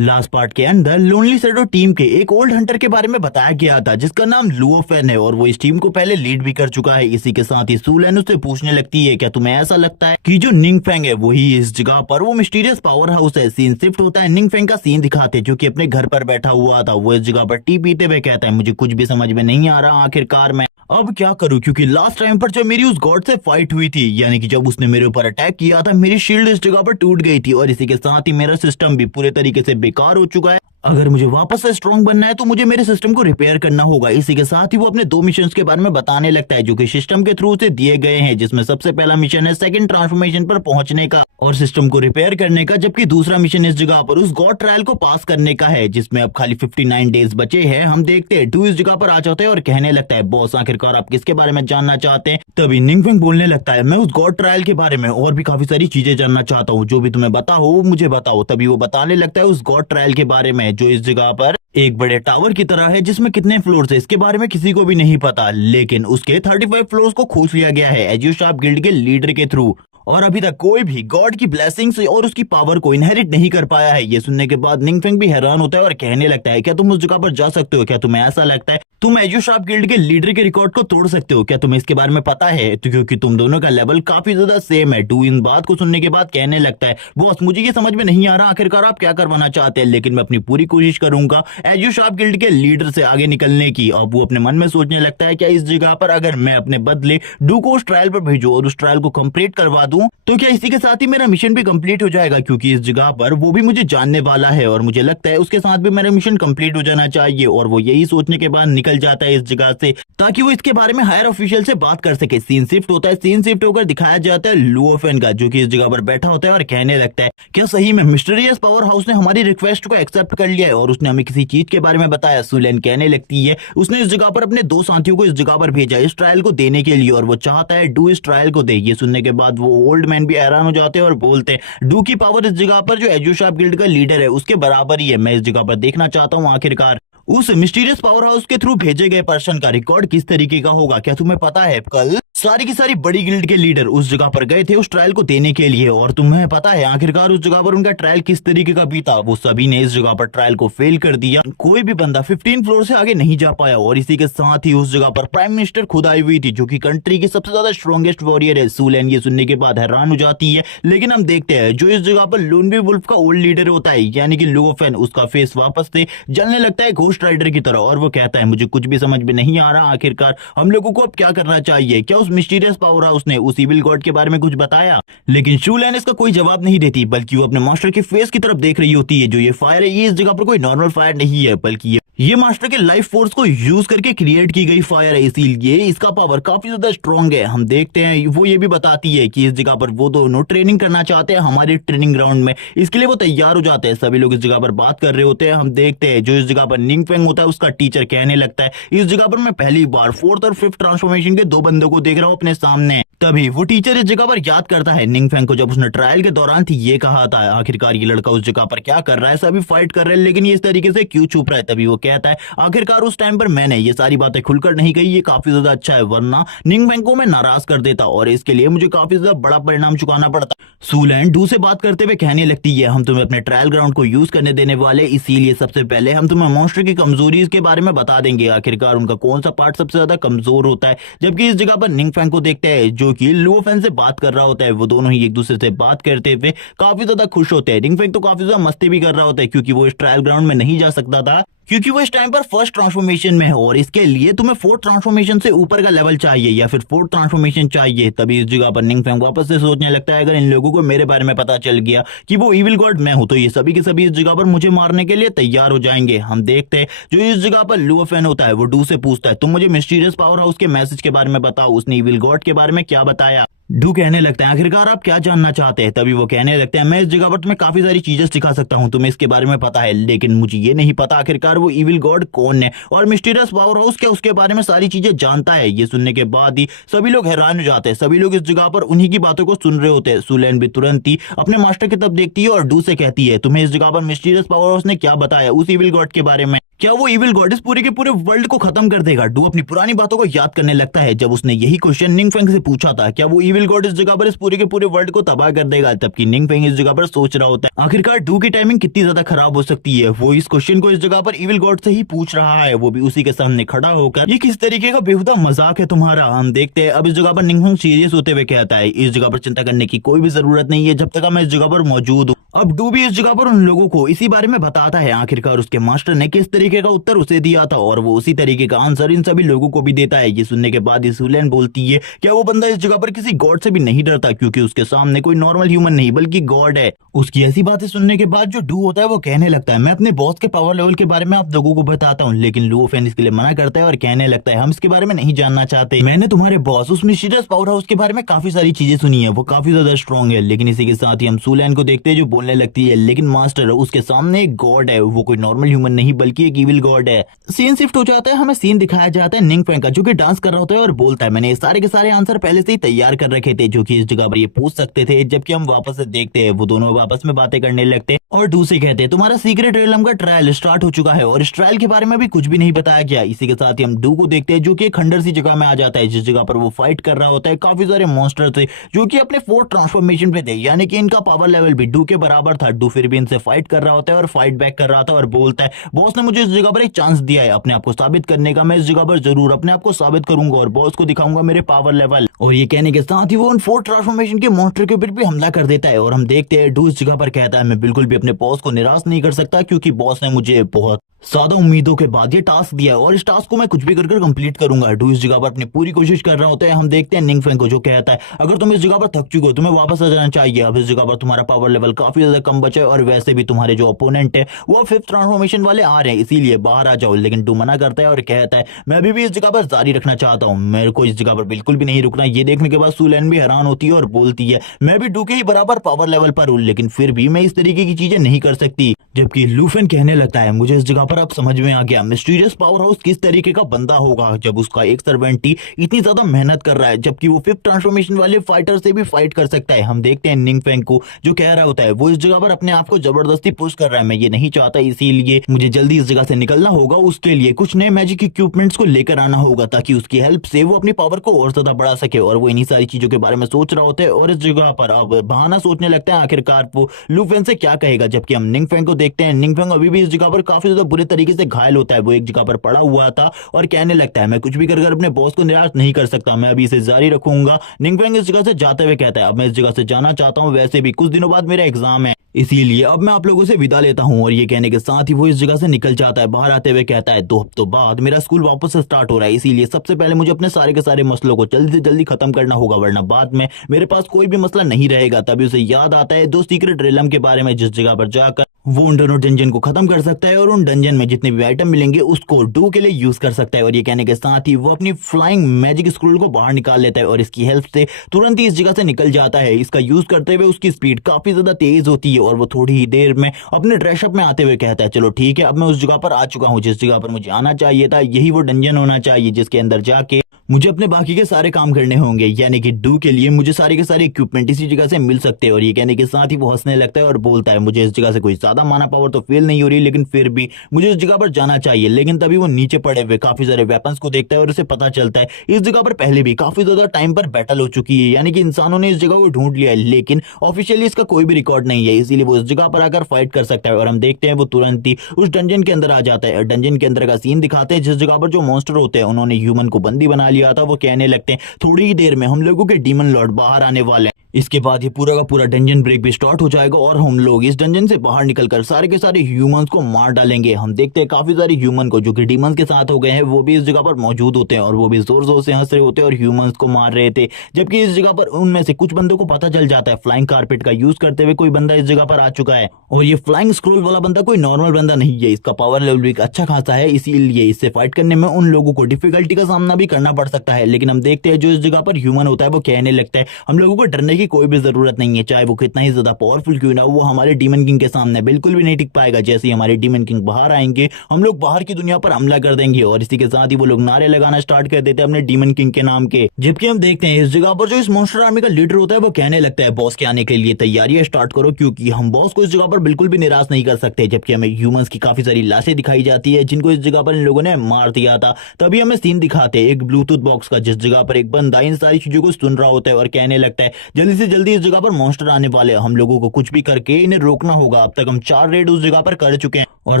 Last part के अंदर lonely shadow team के एक ओल्ड हंटर के बारे में बताया गया था जिसका नाम लुओ फेन है और वो इस टीम को पहले लीड भी कर चुका है। इसी के साथ ही सू लैन उससे पूछने लगती है क्या तुम्हें ऐसा लगता है कि जो निंग फेंग है वही इस जगह पर वो मिस्टीरियस पावर हाउस है। सीन शिफ्ट होता है, निंग फेंग का सीन दिखाते जो कि अपने घर पर बैठा हुआ था। वो इस जगह पर टी पीते हुए कहता है मुझे कुछ भी समझ में नहीं आ रहा, आखिरकार मैं अब क्या करूं, क्योंकि लास्ट टाइम पर जब मेरी उस गॉड से फाइट हुई थी यानी कि जब उसने मेरे ऊपर अटैक किया था, मेरी शील्ड इस जगह पर टूट गई थी और इसी के साथ ही मेरा सिस्टम भी पूरे तरीके से बेकार हो चुका है। अगर मुझे वापस से स्ट्रॉन्ग बनना है तो मुझे मेरे सिस्टम को रिपेयर करना होगा। इसी के साथ ही वो अपने 2 मिशंस के बारे में बताने लगता है जो कि सिस्टम के थ्रू से दिए गए हैं, जिसमें सबसे पहला मिशन है सेकंड ट्रांसफॉर्मेशन पर पहुंचने का और सिस्टम को रिपेयर करने का, जबकि दूसरा मिशन इस जगह पर उस गॉड ट्रायल को पास करने का है जिसमें अब खाली 59 डेज बचे हैं। हम देखते हैं डू इस जगह पर आ जाते हैं और कहने लगता है बॉस आखिरकार आप किसके बारे में जानना चाहते हैं। तभी निंग फेंग बोलने लगता है मैं उस गॉड ट्रायल के बारे में और भी काफी सारी चीजें जानना चाहता हूँ, जो भी तुम्हें पता हो मुझे बताओ। तभी वो बताने लगता है उस गॉड ट्रायल के बारे में जो इस जगह पर एक बड़े टावर की तरह है जिसमें कितने फ्लोर्स है इसके बारे में किसी को भी नहीं पता, लेकिन उसके 35 फ्लोर्स को खोज लिया गया है एजियो शार्प गिल्ड के लीडर के थ्रू और अभी तक कोई भी गॉड की ब्लेसिंग्स और उसकी पावर को इनहेरिट नहीं कर पाया है। ये सुनने के बाद निंग फेंग भी हैरान होता है और कहने लगता है क्या तुम उस जगह पर जा सकते हो, क्या तुम्हें ऐसा लगता है तुम एजियो शार्प गिल्ड के लीडर के रिकॉर्ड को तोड़ सकते हो, क्या तुम्हें इसके बारे में पता है? तो क्योंकि तुम दोनों का लेवल काफी ज्यादा सेम है। डू इन बात को सुनने के बाद कहने लगता है बॉस मुझे ये समझ में नहीं आ रहा आखिरकार आप क्या करवाना चाहते हैं, लेकिन मैं अपनी पूरी कोशिश करूंगा एजियो शार्प गिल्ड के लीडर से आगे निकलने की। अब वो अपने मन में सोचने लगता है क्या इस जगह पर अगर मैं अपने बदले डू को उस ट्रायल पर भेजूं और उस ट्रायल को कंप्लीट करवा दूं तो क्या इसी के साथ ही मेरा मिशन भी कंप्लीट हो जाएगा, क्योंकि इस जगह पर वो भी मुझे जानने वाला है और मुझे लगता है उसके साथ भी मेरा मिशन कंप्लीट हो जाना चाहिए। और वो यही सोचने के बाद निकल जाता है इस जगह से ताकि वो इसके बारे में हायर ऑफिशियल से बात कर सके। सीन शिफ्ट होता है, सीन शिफ्ट होकर दिखाया जाता है लुओ फेन का जो कि इस जगह पर बैठा होता है और कहने लगता है क्या सही में मिस्टीरियस पावर हाउस ने हमारी रिक्वेस्ट को एक्सेप्ट कर लिया है और उसने हमें किसी चीज के बारे में बताया। सू लैन कहने लगती है उसने इस जगह पर अपने 2 साथियों को इस जगह पर भेजा इस ट्रायल को देने के लिए और वो चाहता है डू इस ट्रायल को दे। ये सुनने के बाद वो ओल्ड मैन भी हैरान हो जाते हैं और बोलते हैं डू की पावर इस जगह पर जो एजियो शार्प गिल्ड का लीडर है उसके बराबर ही है। मैं इस जगह पर देखना चाहता हूँ आखिरकार उस मिस्टीरियस पावर हाउस के थ्रू भेजे गए पर्सन का रिकॉर्ड किस तरीके का होगा। क्या तुम्हें पता है कल सारी की सारी बड़ी गिल्ड के लीडर उस जगह पर गए थे उस ट्रायल को देने के लिए और तुम्हें पता है आखिरकार उस जगह पर उनका ट्रायल किस तरीके का बीता। वो सभी ने इस जगह पर ट्रायल को फेल कर दिया, कोई भी बंदा 15 फ्लोर से आगे नहीं जा पाया और इसी के साथ ही उस जगह पर प्राइम मिनिस्टर खुद आई हुई थी जो कि कंट्री की सबसे ज्यादा स्ट्रॉन्गेस्ट वॉरियर है। सू लैन ये सुनने के बाद हैरान हो जाती है, लेकिन हम देखते हैं जो इस जगह पर लोनली वुल्फ का ओल्ड लीडर होता है यानी कि लुओ फेन, उसका फेस वापस से जलने लगता है घोस्ट राइडर की तरह और वो कहता है मुझे कुछ भी समझ में नहीं आ रहा आखिरकार हम लोगों को अब क्या करना चाहिए। क्या उस मिस्टीरियस पावर उसने उस इविल गॉड के बारे में कुछ बताया? लेकिन सू लैन इसका कोई जवाब नहीं देती बल्कि वो अपने मास्टर के फेस की तरफ देख रही होती है। जो ये फायर है ये इस जगह पर कोई नॉर्मल फायर नहीं है बल्कि ये मास्टर के लाइफ फोर्स को यूज करके क्रिएट की गई फायर है, इसीलिए इसका पावर काफी ज्यादा स्ट्रॉन्ग है। हम देखते हैं वो ये भी बताती है कि इस जगह पर वो दोनों ट्रेनिंग करना चाहते हैं हमारे ट्रेनिंग ग्राउंड में, इसके लिए वो तैयार हो जाते हैं। सभी लोग इस जगह पर बात कर रहे होते हैं। हम देखते हैं जो इस जगह पर निंग फेंग होता है उसका टीचर कहने लगता है इस जगह पर मैं पहली बार 4th और 5th ट्रांसफॉर्मेशन के 2 बंदों को देख रहा हूँ अपने सामने। तभी वो टीचर इस जगह पर याद करता है निंग फेंग को जब उसने ट्रायल के दौरान थी ये कहा था आखिरकार ये लड़का उस जगह पर क्या कर रहा है, सभी फाइट कर रहे हैं लेकिन ये इस तरीके से क्यों छुप रहा है। तभी वो कहता है आखिरकार उस टाइम पर मैंने ये सारी बातें खुलकर नहीं कही, ये काफी ज्यादा अच्छा है वरना निंग फेंग को मैं नाराज कर देता और इसके लिए मुझे काफी ज्यादा बड़ा परिणाम चुकाना पड़ता। सू लैन डू से बात करते हुए कहने लगती है हम तुम्हें अपने ट्रायल ग्राउंड को यूज करने देने वाले, इसीलिए सबसे पहले हम तुम्हें मॉन्स्टर की कमजोरी के बारे में बता देंगे आखिरकार उनका कौन सा पार्ट सबसे ज्यादा कमजोर होता है। जबकि इस जगह पर निंग फेंग को देखते हैं जो कि लुओ फेन से बात कर रहा होता है। वो दोनों ही एक दूसरे से बात करते हुए काफी ज्यादा खुश होते हैं। निंग फेंग तो काफी ज्यादा मस्ती भी कर रहा होता है क्योंकि वो इस ट्रायल ग्राउंड में नहीं जा सकता था क्योंकि वो इस टाइम पर 1st ट्रांसफॉर्मेशन में है और इसके लिए तुम्हें 4th ट्रांसफॉर्मेशन से ऊपर का लेवल चाहिए या फिर 4th ट्रांसफॉर्मेशन चाहिए। तभी इस जगह पर निंग फेंग वापस से सोचने लगता है अगर इन लोगों को मेरे बारे में पता चल गया कि वो इविल गॉड मैं हूं तो ये सभी के सभी इस जगह पर मुझे मारने के लिए तैयार हो जाएंगे। हम देखते हैं जो इस जगह पर लुओ फेन होता है वो डू से पूछता है तुम मुझे मिस्टीरियस पावर हाउस के मैसेज के बारे में बताओ, उसने इविल गॉड के बारे में क्या बताया। डू कहने लगता है आखिरकार आप क्या जानना चाहते हैं। तभी वो कहने लगते हैं मैं इस जगह पर तुम्हें काफी सारी चीजें सिखा सकता हूँ, तुम्हें इसके बारे में पता है लेकिन मुझे ये नहीं पता आखिरकार वो इविल गॉड कौन है और मिस्टीरियस पावर हाउस क्या उसके बारे में सारी चीजें जानता है। ये सुनने के बाद ही सभी लोग हैरान हो जाते हैं, सभी लोग इस जगह पर उन्हीं की बातों को सुन रहे होते हैं। सू लैन भी तुरंत ही अपने मास्टर की तरफ देखती है और डू से कहती है तुम्हें इस जगह पर मिस्टीरियस पावर हाउस ने क्या बताया उस इविल गॉड के बारे में। क्या वो इविल गॉडेस पूरे के पूरे वर्ल्ड को खत्म कर देगा? डू अपनी पुरानी बातों को याद करने लगता है जब उसने यही क्वेश्चन निंग फेंग से पूछा था। क्या वो इविल गॉड इस जगह पर इस पूरे के पूरे वर्ल्ड को तबाह कर देगा? तबकि निंग फेंग इस जगह पर सोच रहा होता है आखिरकार डू की टाइमिंग कितनी ज्यादा खराब हो सकती है। वो इस क्वेश्चन को इस जगह पर इविल गॉड से ही पूछ रहा है, वो भी उसी के सामने खड़ा होकर। ये किस तरीके का बेहुदा मजाक है तुम्हारा? हम देखते हैं अब इस जगह पर निंग फेंग सीरियस होते हुए कहता है, इस जगह पर चिंता करने की कोई भी जरूरत नहीं है जब तक मैं इस जगह पर मौजूद हूँ। अब डू भी इस जगह पर उन लोगों को इसी बारे में बताता है आखिरकार उसके मास्टर ने किस तरीके का उत्तर उसे दिया था, और वो उसी तरीके का आंसर इन सभी लोगों को भी देता है। ये सुनने के बाद सूलैन बोलती है, क्या वो बंदा इस जगह पर किसी गॉड से भी नहीं डरता? क्योंकि उसके सामने कोई नॉर्मल ह्यूमन नहीं बल्कि गॉड है। उसकी ऐसी बातें सुनने के बाद जो डू होता है वो कहने लगता है, मैं अपने बॉस के पावर लेवल के बारे में आप लोगों को बताता हूँ। लेकिन लुओ फैन इसके लिए मना करता है और कहने लगता है, हम इसके बारे में नहीं जानना चाहते। मैंने तुम्हारे बॉस उस मिस्टीरियस पावर हाउस के बारे में काफी सारी चीजें सुनी है, वो काफी ज्यादा स्ट्रॉन्ग है। लेकिन इसी के साथ ही हम सूलैन को देखते हैं जो बोलने लगती है, लेकिन मास्टर उसके सामने एक गॉड है, वो कोई नॉर्मल ह्यूमन नहीं बल्कि एक इविल गॉड है। सीन शिफ्ट हो जाता है, हमें सीन दिखाया जाता है निंग फेंग का जो कि डांस कर रहा होता है और बोलता है, मैंने ये सारे के सारे आंसर पहले से ही तैयार कर रखे थे जो कि इस जगह पर ये पूछ सकते थे। जबकि हम वापस से देखते हैं वो दोनों आपस में बातें करने लगते हैं और डू से कहते हैं, तुम्हारा सीक्रेट रेलम का ट्रायल स्टार्ट हो चुका है और इस ट्रायल के बारे में भी कुछ भी नहीं बताया गया। इसी के साथ ही हम डू को देखते हैं जो कि एक खंडर सी जगह में आ जाता है जिस जगह पर वो फाइट कर रहा होता है काफी सारे मॉन्स्टर से जो कि अपने 4 ट्रांसफॉर्मेशन पे थे, यानी कि इनका पावर लेवल भी डू के बराबर था। डू फिर भी इनसे फाइट कर रहा होता है और फाइट बैक कर रहा था और बोलता है, बॉस ने मुझे इस जगह पर एक चांस दिया है अपने आप को साबित करने का, मैं इस जगह पर जरूर अपने आप को साबित करूंगा और बॉस को दिखाऊंगा मेरे पावर लेवल। और ये कहने के साथ ही वो उन 4 ट्रांसफॉर्मेशन के मॉन्स्टर के ऊपर भी हमला कर देता है और हम देखते हैं डू इस जगह पर कहता है, मैं बिल्कुल भी अपने बॉस को निराश नहीं कर सकता क्योंकि बॉस ने मुझे बहुत ज्यादा उम्मीदों के बाद ये टास्क दिया है और इस टास्क को मैं कुछ भी कर कंप्लीट करूंगा। डू इस जगह पर अपनी पूरी कोशिश कर रहा होता है। हम देखते हैं निंग फेंग को जो कहता है, अगर तुम इस जगह पर थक चुके हो तुम्हें वापस आ जाना चाहिए, अब इस जगह पर तुम्हारा पावर लेवल काफी ज्यादा कम बचा है और वैसे भी तुम्हारे जो ओपोनेंट है वो 5th ट्रांसफॉर्मेशन वाले आ रहे हैं, इसीलिए बाहर आ जाओ। लेकिन डू मना करता है और कहता है, मैं अभी भी इस जगह पर जारी रखना चाहता हूँ, मेरे को इस जगह पर बिल्कुल भी नहीं रुकना। ये देखने के बाद सूलैन भी हैरान होती है और बोलती है, मैं भी डू के ही बराबर पावर लेवल पर हूँ लेकिन फिर भी मैं इस तरीके की चीजें नहीं कर सकती। जबकि लू फेन कहने लगता है, मुझे इस जगह पर अब समझ में आ गया मिस्टीरियस पावर हाउस किस तरीके का बंदा होगा जब उसका एक सर्वेंट ही इतनी ज्यादा मेहनत कर रहा है जबकि वो 5th ट्रांसफॉर्मेशन वाले फाइटर से भी फाइट कर सकता है। हम देखते हैं निंग फेंग को जो कह रहा होता है, वो इस जगह पर अपने आप को जबरदस्ती पुश कर रहा है, मैं ये नहीं चाहता, इसीलिए मुझे जल्दी इस जगह से निकलना होगा। उसके लिए कुछ नए मैजिक इक्विपमेंट्स को लेकर आना होगा ताकि उसकी हेल्प से वो अपनी पावर को और ज्यादा बढ़ा सके। और वो इन्हीं सारी चीजों के बारे में सोच रहा होता है और इस जगह पर अब बहाना सोचने लगता है आखिरकार वो लू फेन से क्या कहेगा। जबकि हम निंग फेंग को देखते हैं, निंग फेंग अभी भी इस जगह पर काफी ज्यादा बुरे तरीके से घायल होता है। वो एक जगह पर पड़ा हुआ था और कहने लगता है, मैं कुछ भी कर अपने बॉस को निराश नहीं कर सकता, मैं अभी इसे जारी रखूंगा। निंग फेंग इस जगह से जाते हुए कहता है, अब मैं इस जगह से जाना चाहता हूं, वैसे भी कुछ दिनों बाद मेरा एग्जाम है, इसीलिए अब मैं आप लोगों से विदा लेता हूं। और ये कहने के साथ ही वो इस जगह से निकल जाता है। बाहर आते हुए कहता है, 2 हफ्तों बाद मेरा स्कूल वापस से स्टार्ट हो रहा है, इसीलिए सबसे पहले मुझे अपने सारे के सारे मसलों को जल्दी से जल्दी खत्म करना होगा वरना बाद में मेरे पास कोई भी मसला नहीं रहेगा। तभी उसे याद आता है 2 सीक्रेट रेलम के बारे में जिस जगह पर जाकर वो उन दोनों डंजन को खत्म कर सकता है और उन डंजन में जितने भी आइटम मिलेंगे उसको डू के लिए यूज कर सकता है। और ये कहने के साथ ही वो अपनी फ्लाइंग मैजिक स्क्रूल को बाहर निकाल लेता है और इसकी हेल्प से तुरंत ही इस जगह से निकल जाता है। इसका यूज करते हुए उसकी स्पीड काफी ज्यादा तेज होती है और वो थोड़ी ही देर में अपने ड्रेसअप में आते हुए कहता है, चलो ठीक है, अब मैं उस जगह पर आ चुका हूँ जिस जगह पर मुझे आना चाहिए था, यही वो डंजन होना चाहिए जिसके अंदर जाके मुझे अपने बाकी के सारे काम करने होंगे, यानी कि डू के लिए मुझे सारे के सारे इक्विपमेंट इसी जगह से मिल सकते हैं। और ये कहने के साथ ही वो हंसने लगता है और बोलता है, मुझे इस जगह से कोई ज्यादा माना पावर तो फील नहीं हो रही लेकिन फिर भी मुझे इस जगह पर जाना चाहिए। लेकिन तभी वो नीचे पड़े हुए काफी सारे वेपन्स को देखता है और उसे पता चलता है इस जगह पर पहले भी काफी ज्यादा टाइम पर बैटल हो चुकी है, यानी कि इंसानों ने इस जगह को ढूंढ लिया है लेकिन ऑफिशियली इसका कोई भी रिकॉर्ड नहीं है, इसीलिए वो इस जगह पर आकर फाइट कर सकता है। और हम देखते हैं वो तुरंत ही उस डंजन के अंदर आ जाता है। डंजन के अंदर का सीन दिखाते हैं जिस जगह पर जो मॉन्स्टर होते हैं उन्होंने ह्यूमन को बंदी बना लिया था। वो कहने लगते हैं, थोड़ी ही देर में हम लोगों के डीमन लॉर्ड बाहर आने वाले हैं, इसके बाद ये पूरा का पूरा डंजन ब्रेक भी स्टार्ट हो जाएगा और हम लोग इस डंजन से बाहर निकलकर सारे के सारे ह्यूमंस को मार डालेंगे। हम देखते हैं काफी सारे ह्यूमन को जो कि डीमंस के साथ हो गए हैं वो भी इस जगह पर मौजूद होते हैं और वो भी जोर जोर से हंस रहे होते हैं और ह्यूमंस को मार रहे थे। जबकि इस जगह पर उनमें से कुछ बंदों को पता चल जाता है फ्लाइंग कारपेट का यूज करते हुए कोई बंदा इस जगह पर आ चुका है और ये फ्लाइंग स्क्रोल वाला बंदा कोई नॉर्मल बंदा नहीं है, इसका पावर लेवल भी अच्छा खासा है, इसीलिए इससे फाइट करने में उन लोगों को डिफिकल्टी का सामना भी करना पड़ सकता है। लेकिन हम देखते हैं जो इस जगह पर ह्यूमन होता है वो कहने लगता है, हम लोगों को डरने की की कोई भी जरूरत नहीं है, चाहे वो कितना ही ज्यादा पावरफुल क्यों ना हो, वो हमारे डीमन किंग के सामने बिल्कुल भी नहीं टिक पाएगा। जैसे ही हमारे डीमन किंग बाहर आएंगे, हम लोग बाहर की दुनिया पर हमला कर देंगे और इसी के साथ ही वो लोग नारे लगाना स्टार्ट कर देते हैं अपने डीमन किंग के नाम के। जबकि हम देखते हैं इस जगह पर जो इस मॉन्स्टर आर्मी का लीडर होता है वो कहने लगता है बॉस के आने के लिए तैयारियां स्टार्ट करो, क्योंकि हम बॉस को इस जगह पर बिल्कुल भी निराश नहीं कर सकते। जबकि हमें ह्यूमंस की काफी सारी लाशें दिखाई जाती है जिनको इस जगह पर इन लोगों ने मार दिया था। तभी हमें सीन दिखाते हैं एक ब्लूटूथ बॉक्स का, जिस जगह पर एक बंदा इन सारी चीजों को सुन रहा होता है और कहने लगता है जल्दी से जल्दी इस जगह पर मॉन्स्टर आने वाले, हम लोगों को कुछ भी करके इन्हें रोकना होगा। अब तक हम 4 रेड उस जगह पर कर चुके हैं और